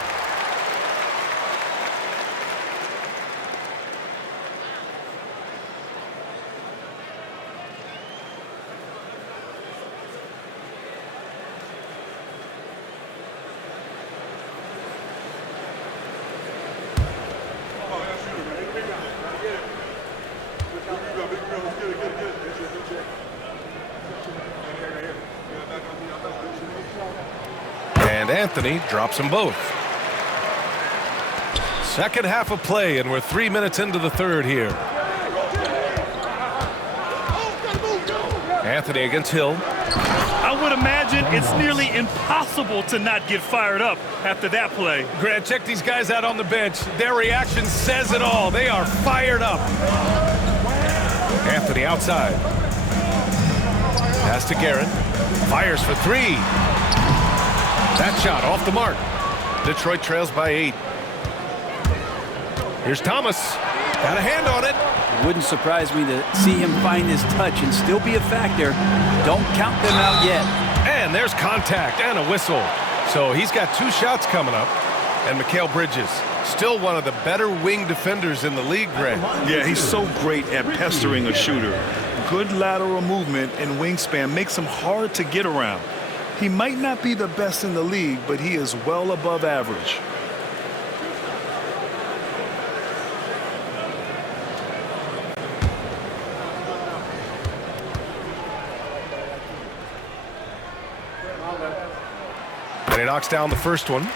And Anthony drops them both. Second half of play, and we're 3 minutes into the third here. Anthony against Hill. I would imagine it's nearly impossible to not get fired up after that play. Grant, check these guys out on the bench. Their reaction says it all. They are fired up. Anthony outside. Pass to Guerin. Fires for 3. That shot off the mark. Detroit trails by 8. Here's Thomas. Got a hand on it. Wouldn't surprise me to see him find his touch and still be a factor. Don't count them out yet. And there's contact and a whistle. So he's got 2 shots coming up. And Mikal Bridges, still one of the better wing defenders in the league, Grant. Yeah, he's so great at pestering a shooter. Good lateral movement and wingspan makes him hard to get around. He might not be the best in the league, but he is well above average. And he knocks down the first one.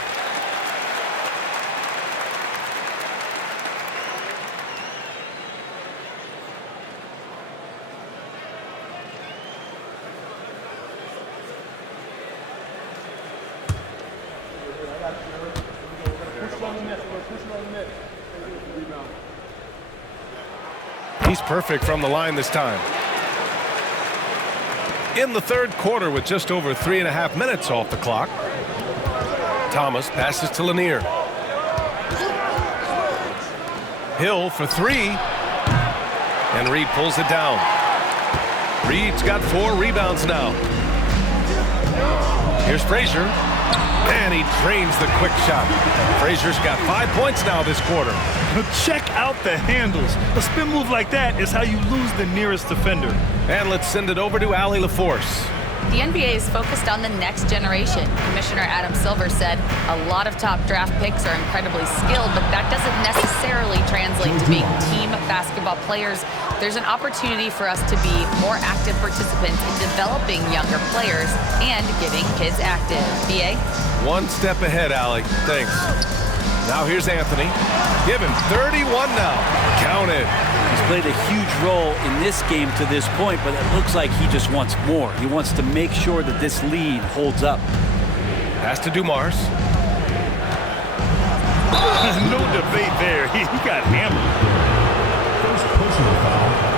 He's perfect from the line this time. In the third quarter with just over 3.5 minutes off the clock. Thomas passes to Lanier. Hill for 3. And Reed pulls it down. Reed's got 4 rebounds now. Here's Frazier. And he drains the quick shot. Frazier's got 5 points now this quarter. Check out the handles. A spin move like that is how you lose the nearest defender. And let's send it over to Allie LaForce. The NBA is focused on the next generation. Commissioner Adam Silver said a lot of top draft picks are incredibly skilled, but that doesn't necessarily translate to being team basketball players. There's an opportunity for us to be more active participants in developing younger players and getting kids active. BA? One step ahead, Allie. Thanks. Now here's Anthony. Give him 31 now. Count it. He's played a huge role in this game to this point, but it looks like he just wants more. He wants to make sure that this lead holds up. Pass to Dumars. No debate there. He got hammered.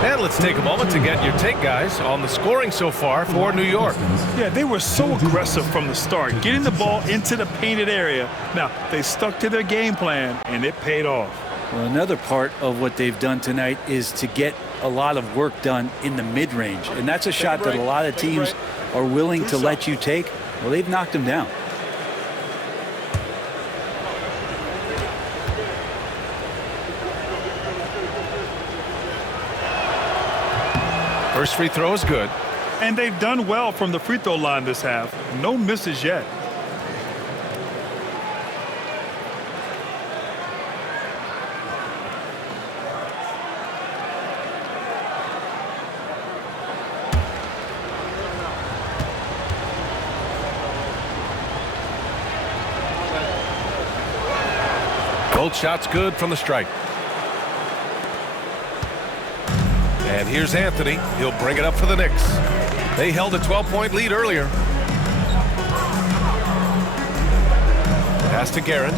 And let's take a moment to get your take, guys, on the scoring so far for New York. Yeah, they were so aggressive from the start, getting the ball into the painted area. Now, they stuck to their game plan, and it paid off. Well, another part of what they've done tonight is to get a lot of work done in the mid-range. And that's a shot that a lot of teams are willing to let you take. Well, they've knocked them down. First free throw is good. And they've done well from the free throw line this half. No misses yet. Both shots good from the strike. And here's Anthony. He'll bring it up for the Knicks. They held a 12-point lead earlier. Pass to Guerin.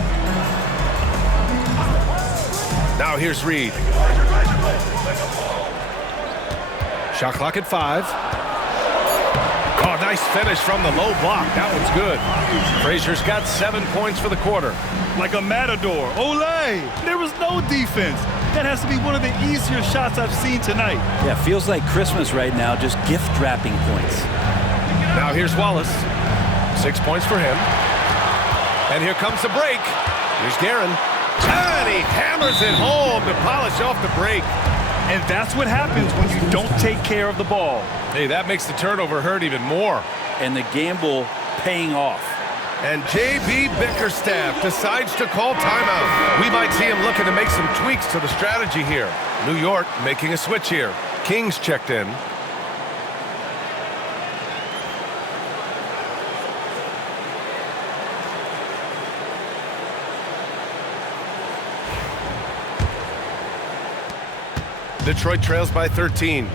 Now here's Reed. Shot clock at 5. Oh, nice finish from the low block. That one's good. Frazier's got 7 points for the quarter. Like a matador. Olay! There was no defense. That has to be one of the easier shots I've seen tonight. Yeah, feels like Christmas right now, just gift wrapping points. Now here's Wallace. 6 points for him. And here comes the break. Here's Guerin. And he hammers it home to polish off the break. And that's what happens when you don't take care of the ball. Hey, that makes the turnover hurt even more. And the gamble paying off. And J.B. Bickerstaff decides to call timeout. We might see him looking to make some tweaks to the strategy here. New York making a switch here. Kings checked in. Detroit trails by 13.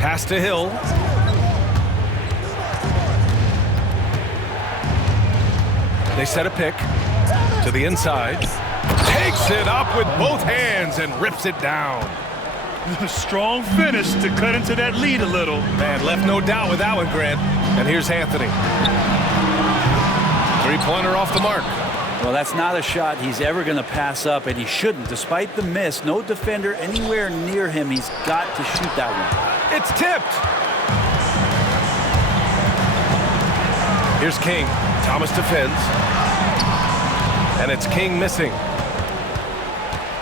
Pass to Hill. They set a pick to the inside. Takes it up with both hands and rips it down. Strong finish to cut into that lead a little. Man, left no doubt with that one, Grant. And here's Anthony. Three-pointer off the mark. Well, that's not a shot he's ever going to pass up, and he shouldn't. Despite the miss, no defender anywhere near him. He's got to shoot that one. It's tipped. Here's King. Thomas defends. And it's King missing.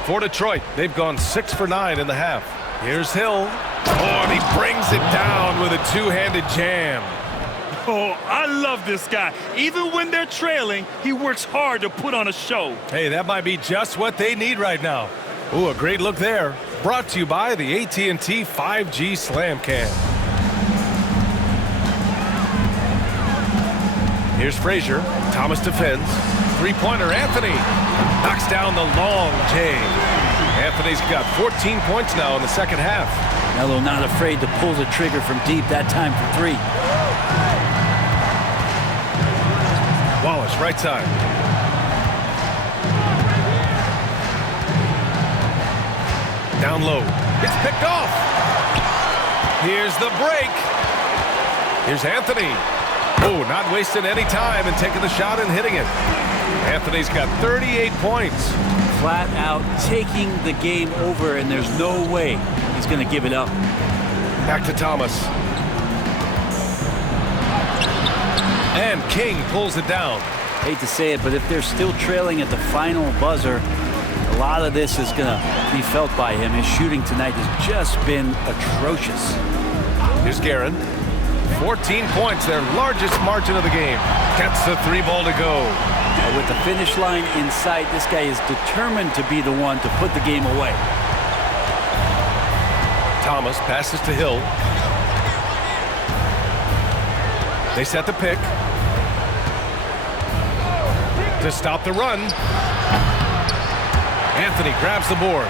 For Detroit, they've gone 6 for 9 in the half. Here's Hill. Oh, and he brings it down with a two-handed jam. Oh, I love this guy. Even when they're trailing, he works hard to put on a show. Hey, that might be just what they need right now. Ooh, a great look there. Brought to you by the AT&T 5G Slam Cam. Here's Frazier. Thomas defends. Three-pointer, Anthony. Knocks down the long J. Anthony's got 14 points now in the second half. Melo not afraid to pull the trigger from deep, that time for 3. Wallace, right side. Down low. It's picked off. Here's the break. Here's Anthony. Oh, not wasting any time and taking the shot and hitting it. Anthony's got 38 points. Flat out taking the game over, and there's no way he's going to give it up. Back to Thomas. And King pulls it down. Hate to say it, but if they're still trailing at the final buzzer, a lot of this is going to be felt by him. His shooting tonight has just been atrocious. Here's Guerin. 14 points, their largest margin of the game. Gets the 3-ball to go. With the finish line in sight, this guy is determined to be the one to put the game away. Thomas passes to Hill. They set the pick. To stop the run. Anthony grabs the board.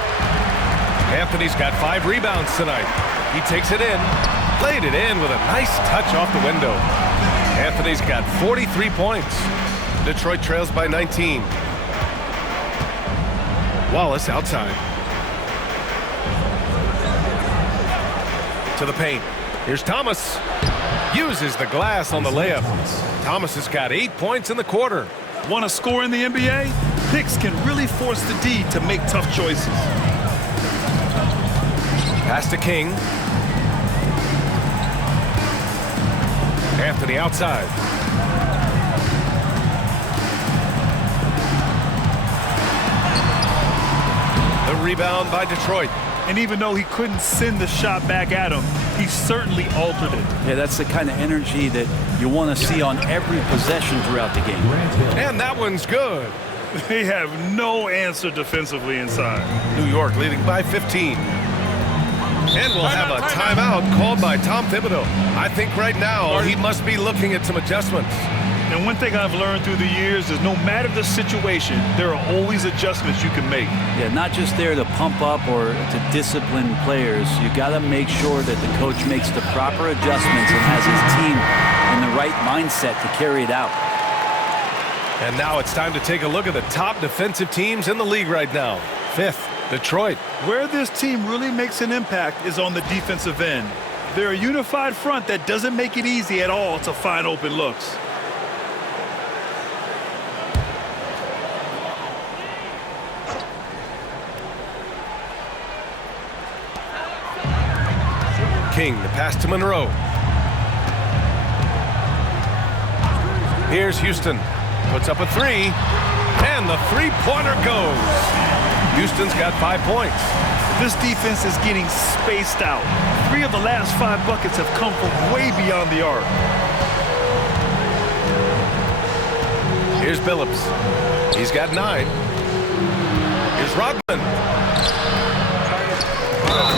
Anthony's got 5 rebounds tonight. He takes it in. Played it in with a nice touch off the window. Anthony's got 43 points. Detroit trails by 19. Wallace outside. To the paint. Here's Thomas. Uses the glass on the layup. Thomas has got 8 points in the quarter. Want to score in the NBA? Picks can really force the D to make tough choices. Pass to King. Anthony outside. The rebound by Detroit. And even though he couldn't send the shot back at him, he certainly altered it. Yeah, that's the kind of energy that you want to see on every possession throughout the game. And that one's good. They have no answer defensively inside. New York leading by 15. And we'll have a timeout called by Tom Thibodeau. I think right now he must be looking at some adjustments. And one thing I've learned through the years is no matter the situation, there are always adjustments you can make. Yeah, not just there to pump up or to discipline players. You got to make sure that the coach makes the proper adjustments and has his team in the right mindset to carry it out. And now it's time to take a look at the top defensive teams in the league right now. 5th, Detroit. Where this team really makes an impact is on the defensive end. They're a unified front that doesn't make it easy at all to find open looks. King, the pass to Monroe. Here's Houston. Puts up a 3. And the three-pointer goes. Houston's got 5 points. This defense is getting spaced out. 3 of the last 5 buckets have come from way beyond the arc. Here's Billups. He's got 9. Here's Rodman.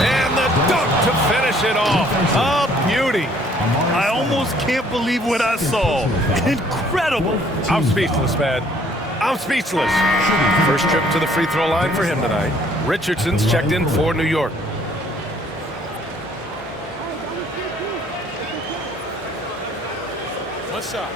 And the dunk to finish it off. A beauty. I almost can't believe what I saw. Incredible. I'm speechless, man. I'm speechless. First trip to the free throw line for him tonight. Richardson's checked in for New York. One shot.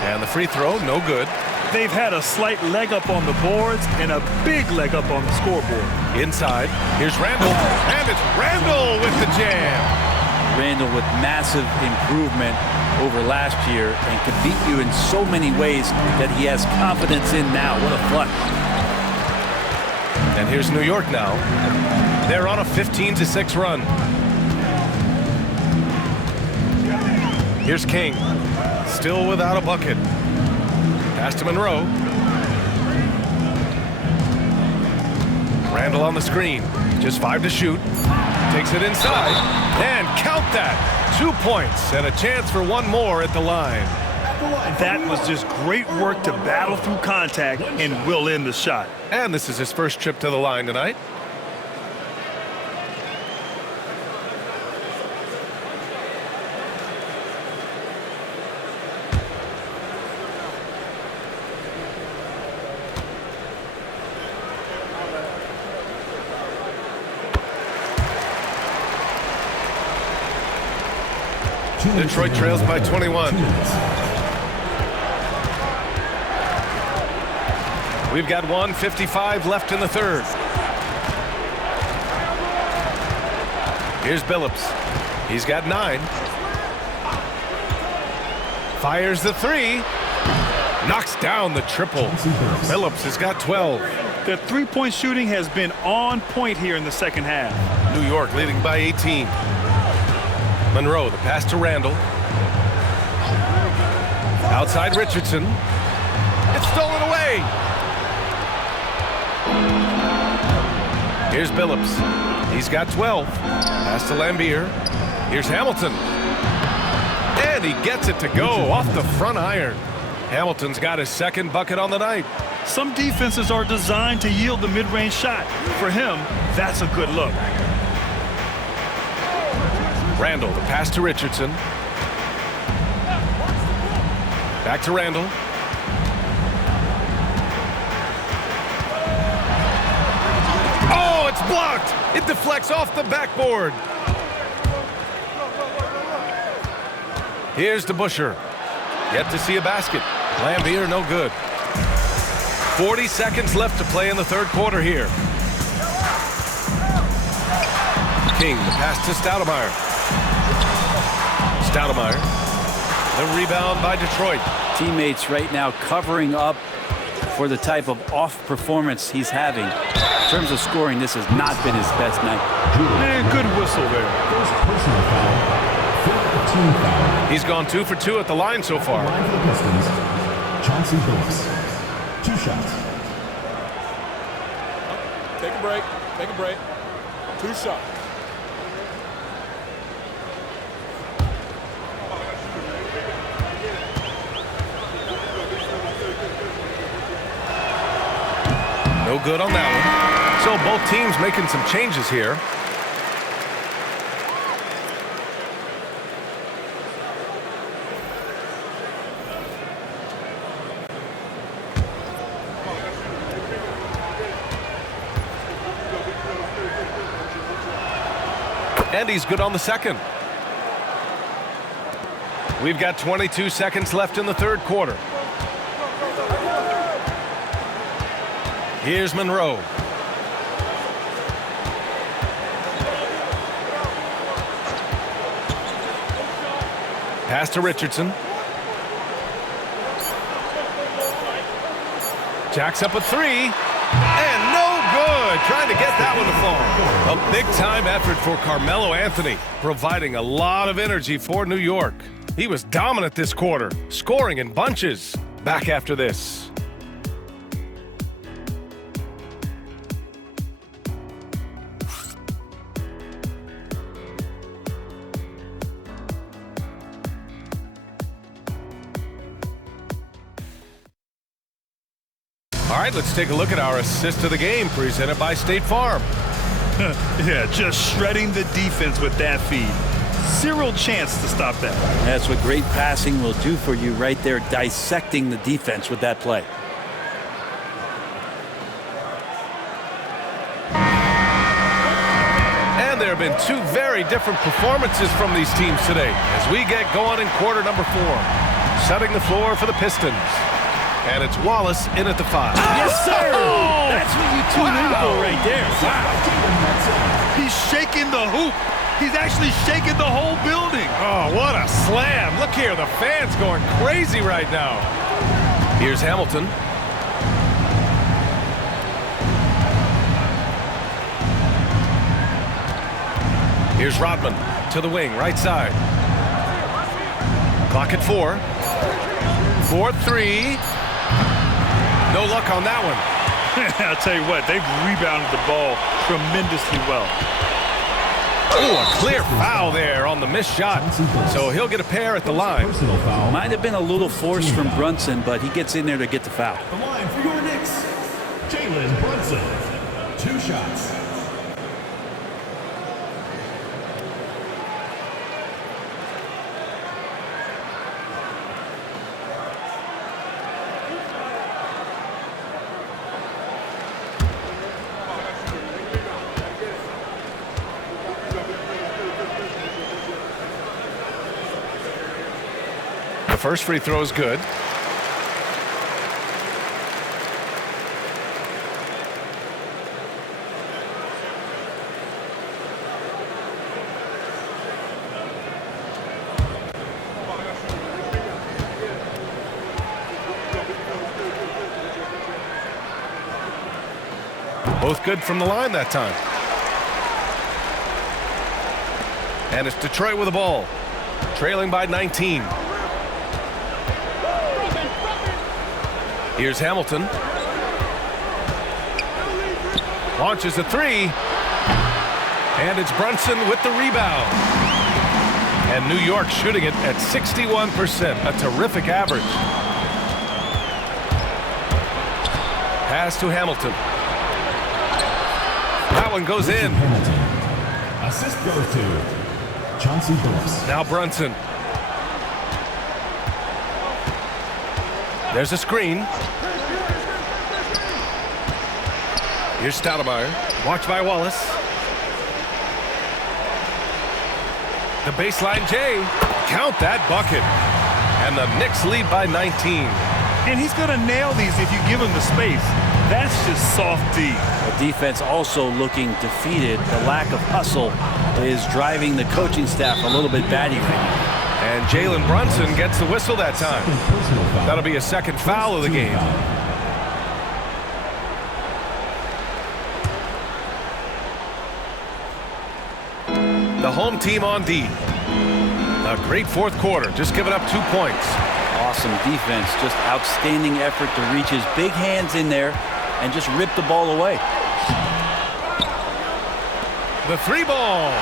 And the free throw, no good. They've had a slight leg up on the boards and a big leg up on the scoreboard. Inside, here's Randall, and it's Randall with the jam. Randall with massive improvement over last year and can beat you in so many ways that he has confidence in now. What a fun. And here's New York now. They're on a 15-6 run. Here's King, still without a bucket. Pass to Monroe. Randall on the screen. Just 5 to shoot. Takes it inside. And count that. 2 points and a chance for 1 more at the line. That was just great work to battle through contact and will end the shot. And this is his first trip to the line tonight. Detroit trails by 21. We've got 1:55 left in the third. Here's Billups. He's got 9. Fires the 3. Knocks down the triple. Billups has got 12. The three-point shooting has been on point here in the second half. New York leading by 18. Monroe, the pass to Randall. Outside Richardson. It's stolen away. Here's Billups. He's got 12. Pass to Lambier. Here's Hamilton. And he gets it to go off the front iron. Hamilton's got his second bucket on the night. Some defenses are designed to yield the mid-range shot. For him, that's a good look. Randall, the pass to Richardson. Back to Randall. Oh, it's blocked. It deflects off the backboard. Here's DeBusschere. Yet to see a basket. Lambier, no good. 40 seconds left to play in the third quarter here. King, the pass to Stoudemire. Stoudemire. The rebound by Detroit. Teammates right now covering up for the type of off performance he's having. In terms of scoring, this has not been his best night. And good whistle there. First personal foul, team foul. He's gone 2 for 2 at the line so far. Line for the Pistons, Chauncey Billups. 2 shots. Take a break. Take a break. 2 shots. No good on that one. So both teams making some changes here. And he's good on the second. We've got 22 seconds left in the third quarter. Here's Monroe. Pass to Richardson. Jacks up a three. And no good. Trying to get that one to fall. A big-time effort for Carmelo Anthony, providing a lot of energy for New York. He was dominant this quarter, scoring in bunches. Back after this. All right, let's take a look at our assist of the game presented by State Farm. Yeah, just shredding the defense with that feed. Zero chance to stop that. That's what great passing will do for you right there, dissecting the defense with that play. And there have been two very different performances from these teams today as we get going in quarter number 4. Setting the floor for the Pistons. And it's Wallace in at the 5. Yes, sir! Oh, that's what you tune in for right there. Wow. He's shaking the hoop. He's actually shaking the whole building. Oh, what a slam. Look here, the fans going crazy right now. Here's Hamilton. Here's Rodman to the wing, right side. Clock at 4. 4-3. No luck on that one. I'll tell you what, they've rebounded the ball tremendously well. Oh, a clear foul there on the missed shot. So he'll get a pair at the line. Might have been a little force from Brunson, but he gets in there to get the foul. The line for your Knicks, Jalen Brunson. 2 shots. First free throw is good. Both good from the line that time. And it's Detroit with the ball, trailing by 19. Here's Hamilton. Launches a 3. And it's Brunson with the rebound. And New York shooting it at 61%, a terrific average. Pass to Hamilton. That one goes in. Assist goes to Chauncey Billups. Now Brunson. There's a screen. Here's Stoudemire. Watched by Wallace. The baseline J. Count that bucket. And the Knicks lead by 19. And he's going to nail these if you give him the space. That's just soft D. The defense also looking defeated. The lack of hustle is driving the coaching staff a little bit batty right now. And Jalen Brunson gets the whistle that time. That'll be a second foul of the game. The home team on D. A great fourth quarter, just giving up 2 points. Awesome defense, just outstanding effort to reach his big hands in there and just rip the ball away. The 3 ball.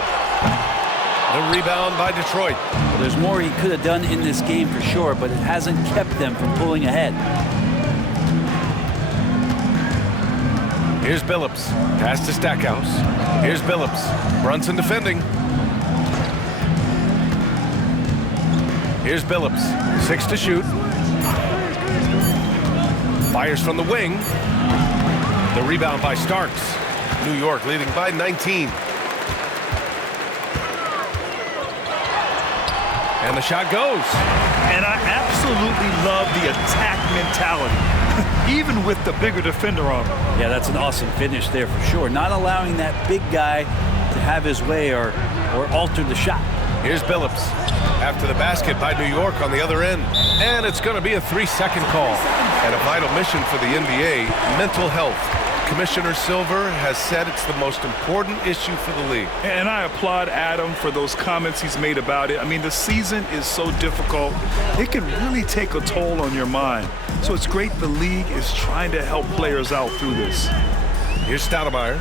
The rebound by Detroit. Well, there's more he could have done in this game for sure, but it hasn't kept them from pulling ahead. Here's Billups. Pass to Stackhouse. Here's Billups. Brunson defending. Here's Billups. 6 to shoot. Fires from the wing. The rebound by Starks. New York leading by 19. And the shot goes. And I absolutely love the attack mentality, even with the bigger defender on him. Yeah, that's an awesome finish there for sure. Not allowing that big guy to have his way or alter the shot. Here's Billups after the basket by New York on the other end. And it's going to be a 3-second call. And a vital mission for the NBA, mental health. Commissioner Silver has said it's the most important issue for the league. And I applaud Adam for those comments he's made about it. I mean, the season is so difficult. It can really take a toll on your mind. So it's great the league is trying to help players out through this. Here's Stoudemire.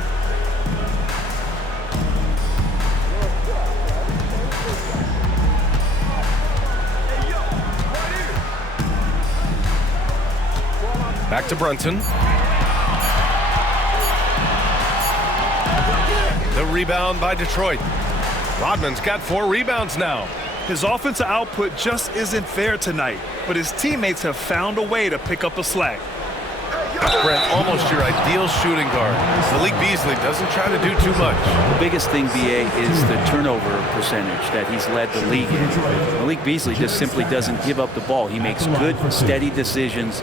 Back to Brunson. The rebound by Detroit. Rodman's got 4 rebounds now. His offensive output just isn't there tonight, but his teammates have found a way to pick up the slack. Brent, almost your ideal shooting guard. Malik Beasley doesn't try to do too much. The biggest thing, BA, is the turnover percentage that he's led the league in. Malik Beasley just simply doesn't give up the ball. He makes good, steady decisions,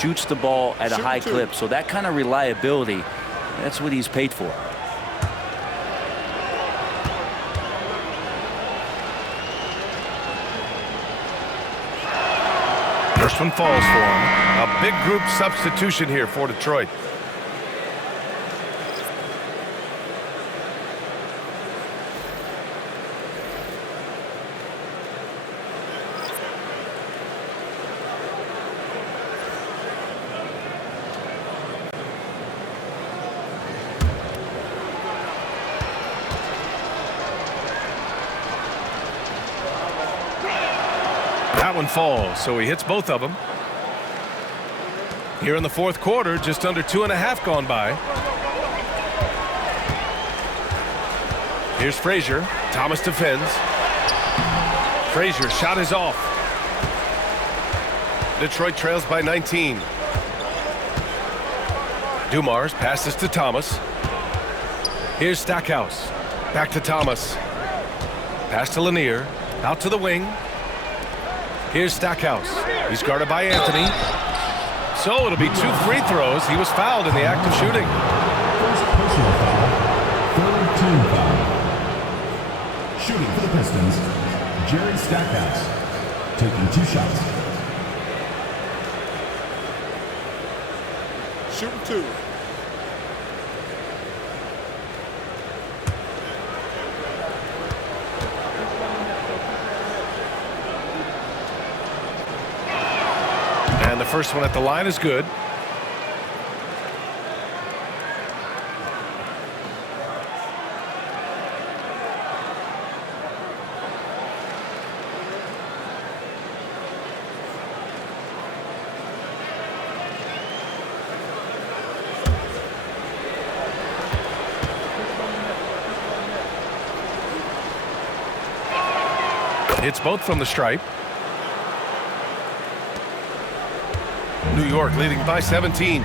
shoots the ball at a high clip. So that kind of reliability, that's what he's paid for. First one falls for him. A big group substitution here for Detroit. That one falls, so he hits both of them. Here in the fourth quarter, just under 2.5 gone by. Here's Frazier. Thomas defends. Frazier shot is off. Detroit trails by 19. Dumars passes to Thomas. Here's Stackhouse. Back to Thomas. Pass to Lanier. Out to the wing. Here's Stackhouse. He's guarded by Anthony. So it'll be 2 free throws. He was fouled in the act of shooting. First personal foul, third team foul. Shooting for the Pistons, Jerry Stackhouse, taking 2 shots. Shooting 2. And the first one at the line is good. Hits both from the stripe. New York leading by 17.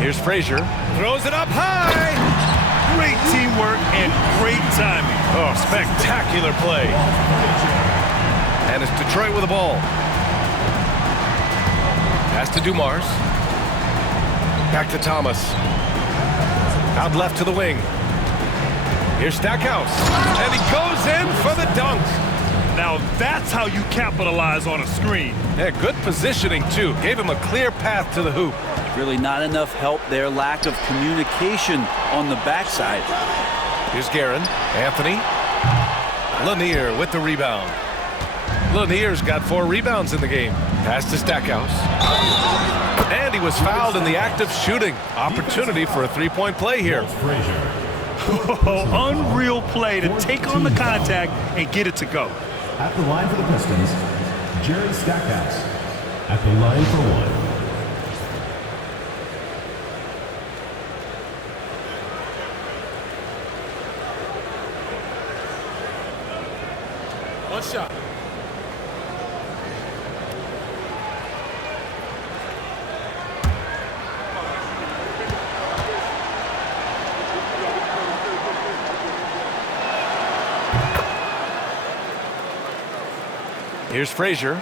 Here's Frazier. Throws it up high. Great teamwork and great timing. Oh, spectacular play. And it's Detroit with the ball. Pass to Dumars. Back to Thomas. Out left to the wing. Here's Stackhouse. And he goes in for the dunk. Now that's how you capitalize on a screen. Yeah, good positioning, too. Gave him a clear path to the hoop. Really not enough help there. Lack of communication on the backside. Here's Guerin. Anthony. Lanier with the rebound. Lanier's got 4 rebounds in the game. Pass to Stackhouse. And he was fouled in the act of shooting. Opportunity for a 3-point play here. Unreal play to take on the contact and get it to go. At the line for the Pistons, Jerry Stackhouse. At the line for 1. One shot. Here's Frazier.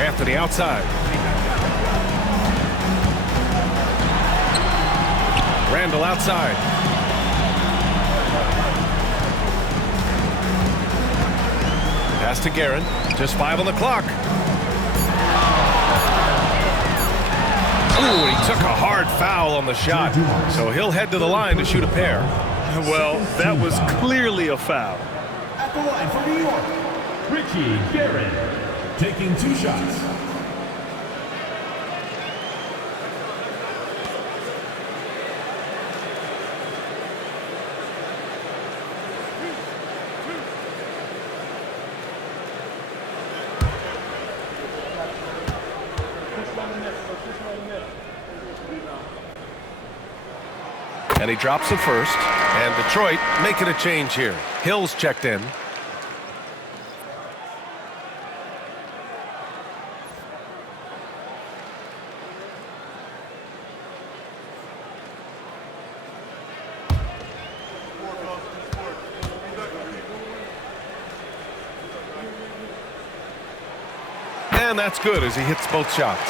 Anthony outside. Randall outside. Pass to Guerin. Just 5 on the clock. Ooh, he took a hard foul on the shot. So he'll head to the line to shoot a pair. Well, that was clearly a foul. At the line for New York, Ricky Guerin, taking 2 shots. And he drops it first. And Detroit making a change here. Hill's checked in. And that's good as he hits both shots.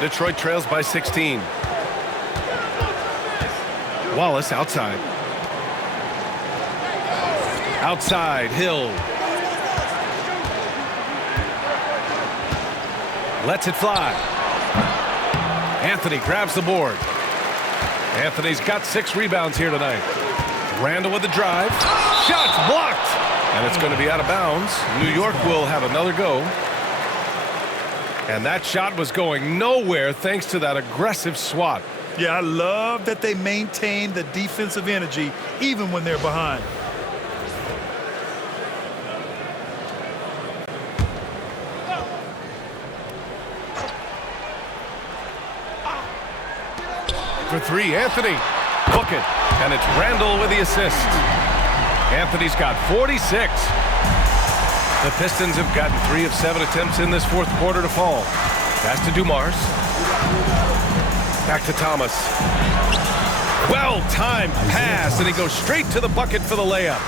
Detroit trails by 16. Wallace outside. Outside, Hill. Lets it fly. Anthony grabs the board. Anthony's got 6 rebounds here tonight. Randall with the drive. Shots blocked. And it's going to be out of bounds. New York will have another go. And that shot was going nowhere thanks to that aggressive swat. Yeah, I love that they maintain the defensive energy even when they're behind. For 3, Anthony. Book it. And it's Randall with the assist. Anthony's got 46. The Pistons have gotten 3 of 7 attempts in this 4th quarter to fall. Pass to Dumars. Back to Thomas. Well-timed pass, and he goes straight to the bucket for the layup.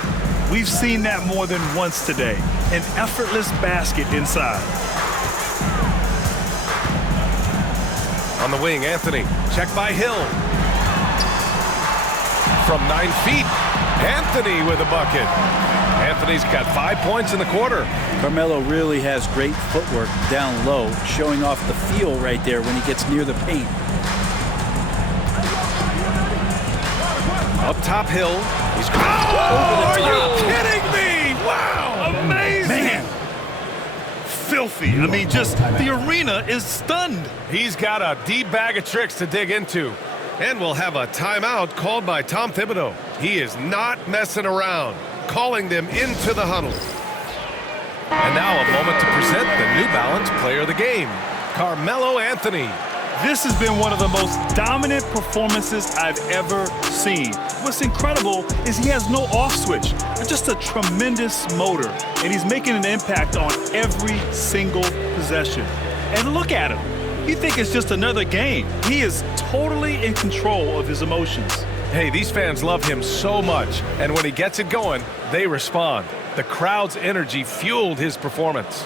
We've seen that more than once today. An effortless basket inside. On the wing, Anthony. Checked by Hill. From 9 feet, Anthony with a bucket. Anthony's got 5 points in the quarter. Carmelo really has great footwork down low, showing off the feel right there when he gets near the paint. Up top, Hill. He's are you kidding me? Wow! Amazing! Man. Filthy. I mean, just the arena is stunned. He's got a deep bag of tricks to dig into. And we'll have a timeout called by Tom Thibodeau. He is not messing around, calling them into the huddle. And now a moment to present the New Balance Player of the Game, Carmelo Anthony. This has been one of the most dominant performances I've ever seen. What's incredible is he has no off switch. It's just a tremendous motor, and he's making an impact on every single possession. And look at him. You think it's just another game. He is totally in control of his emotions. Hey, these fans love him so much, and when he gets it going, they respond. The crowd's energy fueled his performance.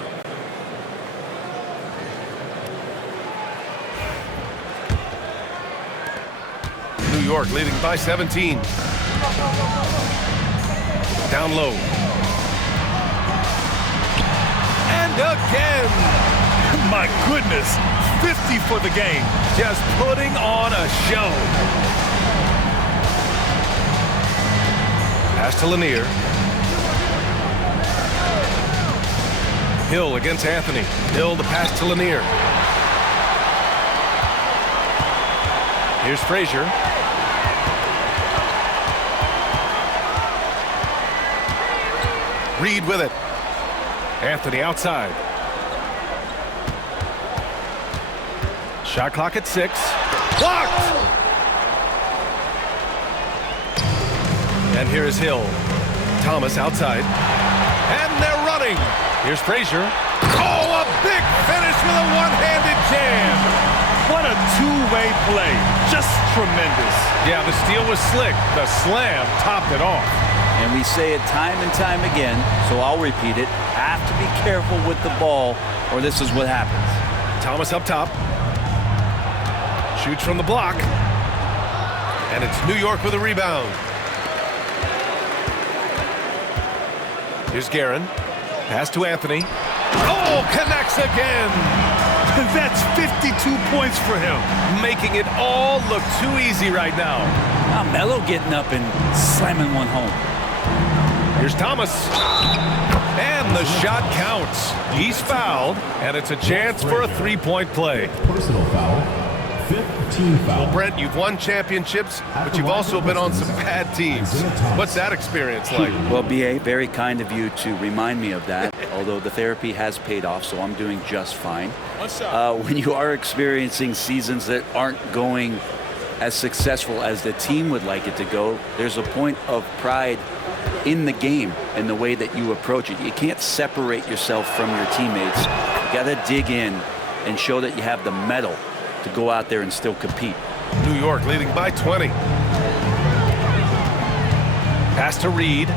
New York leading by 17. Down low. And again. My goodness, 50 for the game. Just putting on a show. Pass to Lanier. Hill against Anthony. Hill the pass to Lanier. Here's Frazier. Reed with it. Anthony outside. Shot clock at 6. Blocked! And here is Hill. Thomas outside. And they're running. Here's Frazier. Oh, a big finish with a one-handed jam. What a two-way play. Just tremendous. Yeah, the steal was slick. The slam topped it off. And we say it time and time again, so I'll repeat it. Have to be careful with the ball, or this is what happens. Thomas up top. Shoots from the block. And it's New York with a rebound. Here's Guerin. Pass to Anthony. Oh, connects again. That's 52 points for him. Making it all look too easy right now. Now Melo getting up and slamming one home. Here's Thomas. And the shot counts. He's fouled, and it's a chance for a three-point play. Personal foul. 15 foul. Well, Brent, you've won championships, but you've also been on some bad teams. What's that experience like? Well, B.A., very kind of you to remind me of that, although the therapy has paid off, so I'm doing just fine. When you are experiencing seasons that aren't going as successful as the team would like it to go, there's a point of pride in the game and the way that you approach it. You can't separate yourself from your teammates. You got to dig in and show that you have the mettle to go out there and still compete. New York leading by 20. Pass to Reed.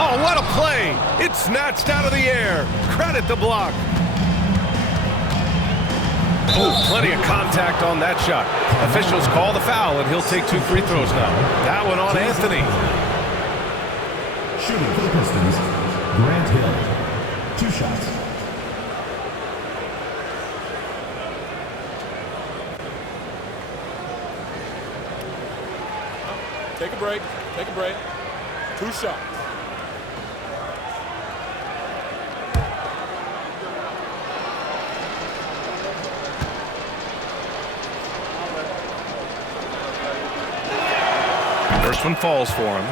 Oh, what a play! It's snatched out of the air. Credit the block. Oh, plenty of contact on that shot. Officials call the foul, and he'll take 2 free throws now. That one on Anthony. Shooting for the Pistons, Grant Hill. 2 shots. Take a break. Take a break. 2 shots. First one falls for him.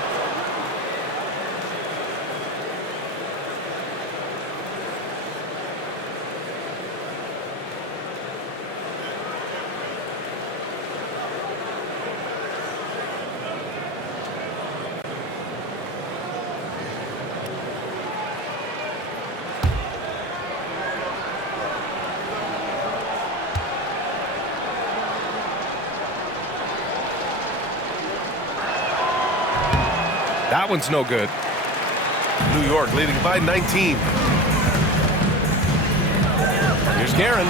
That one's no good. New York leading by 19. Here's Guerin.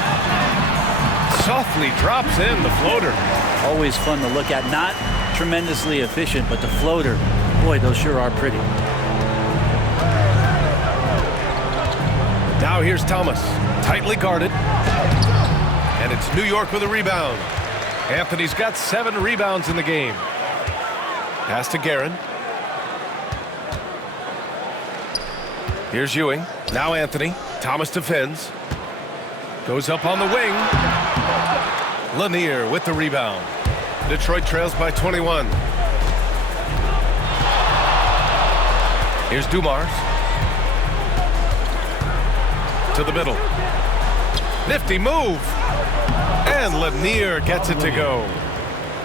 Softly drops in the floater. Always fun to look at. Not tremendously efficient, but the floater, boy, those sure are pretty. Now here's Thomas. Tightly guarded. And it's New York with a rebound. Anthony's got 7 rebounds in the game. Pass to Guerin. Here's Ewing. Now Anthony. Thomas defends. Goes up on the wing. Lanier with the rebound. Detroit trails by 21. Here's Dumars. To the middle. Nifty move. And Lanier gets it to go.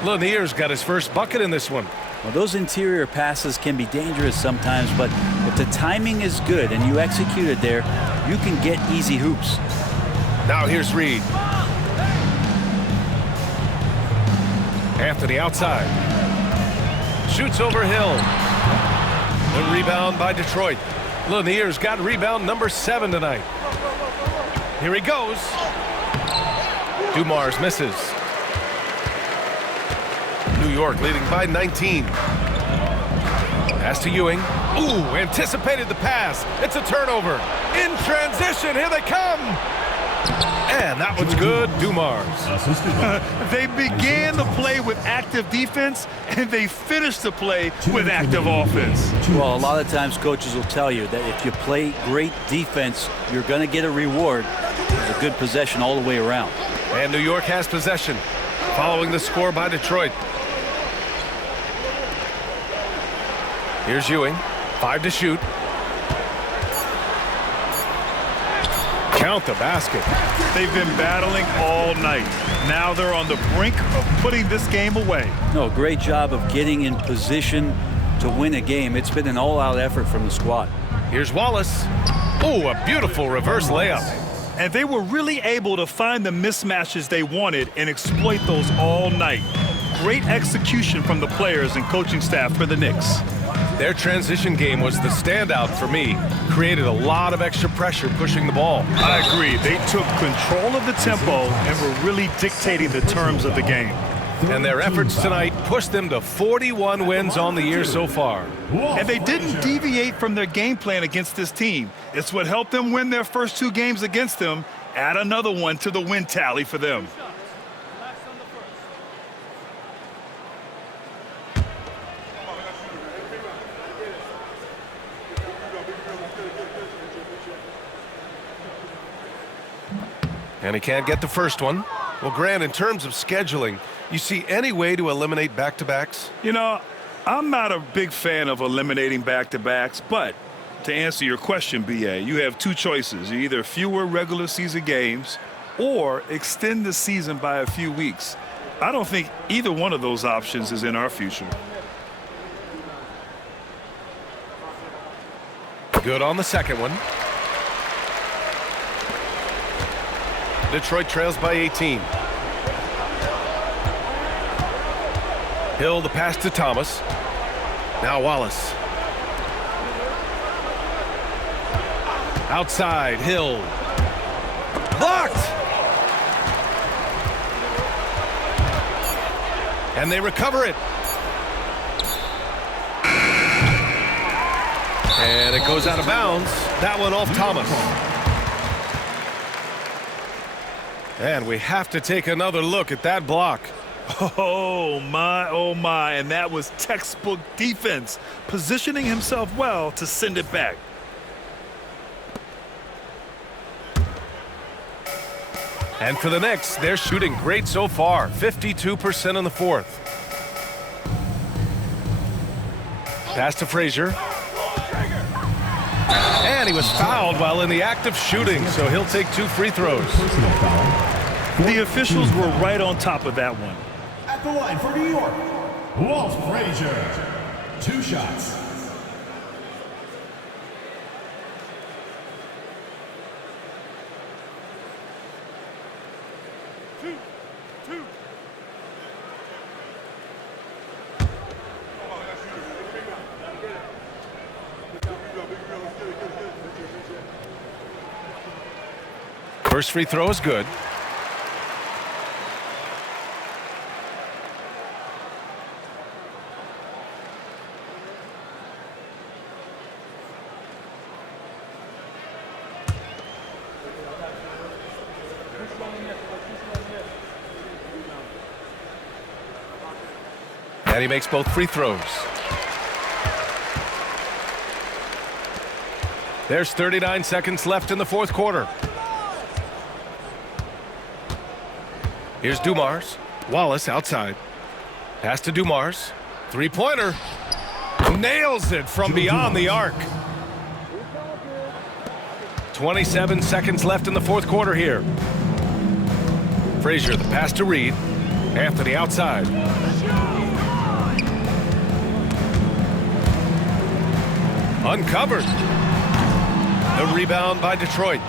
Lanier's got his first bucket in this one. Well, those interior passes can be dangerous sometimes, but if the timing is good and you execute it there, you can get easy hoops. Now here's Reed. Anthony outside. Shoots over Hill. The rebound by Detroit. Lanier's got rebound number 7 tonight. Here he goes. Dumars misses. New York leading by 19. Pass to Ewing. Ooh, anticipated the pass. It's a turnover. In transition, here they come. And that one's good, Dumars. They began the play with active defense, and they finished the play with active offense. Well, a lot of times coaches will tell you that if you play great defense, you're going to get a reward. It's a good possession all the way around. And New York has possession, following the score by Detroit. Here's Ewing. 5 to shoot. Count the basket. They've been battling all night. Now they're on the brink of putting this game away. No, great job of getting in position to win a game. It's been an all-out effort from the squad. Here's Wallace. Oh, a beautiful reverse layup. And they were really able to find the mismatches they wanted and exploit those all night. Great execution from the players and coaching staff for the Knicks. Their transition game was the standout for me. Created a lot of extra pressure pushing the ball. I agree. They took control of the tempo and were really dictating the terms of the game. And their efforts tonight pushed them to 41 wins on the year so far. And they didn't deviate from their game plan against this team. It's what helped them win their first 2 games against them. Add another one to the win tally for them. And he can't get the first one. Well, Grant, in terms of scheduling, you see any way to eliminate back-to-backs? You know, I'm not a big fan of eliminating back-to-backs, but to answer your question, BA, you have 2 choices. Either fewer regular season games or extend the season by a few weeks. I don't think either one of those options is in our future. Good on the second one. Detroit trails by 18. Hill, the pass to Thomas. Now Wallace. Outside, Hill. Blocked! And they recover it. And it goes out of bounds. That one off Thomas. And we have to take another look at that block. Oh my, and that was textbook defense, positioning himself well to send it back. And for the Knicks, they're shooting great so far, 52% in the fourth. Pass to Frazier. And he was fouled while in the act of shooting, so he'll take 2 free throws. The officials were right on top of that one. At the line for New York, Walt Frazier. 2 shots. Two. First free throw is good. And he makes both free throws. There's 39 seconds left in the fourth quarter. Here's Dumars. Wallace outside. Pass to Dumars. 3-pointer. Nails it from beyond the arc. 27 seconds left in the fourth quarter here. Frazier, the pass to Reed. Anthony outside. Uncovered. The rebound by Detroit.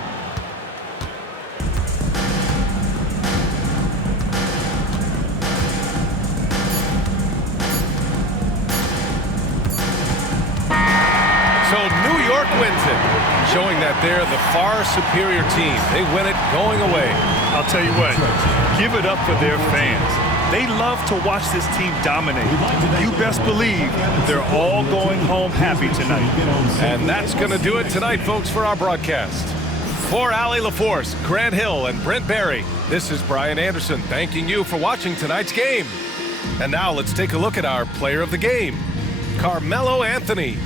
So New York wins it, showing that they're the far superior team. They win it going away. I'll tell you what, give it up for their fans. They love to watch this team dominate. You best believe they're all going home happy tonight. And that's going to do it tonight, folks, for our broadcast. For Allie LaForce, Grant Hill, and Brent Barry, this is Brian Anderson thanking you for watching tonight's game. And now let's take a look at our player of the game, Carmelo Anthony.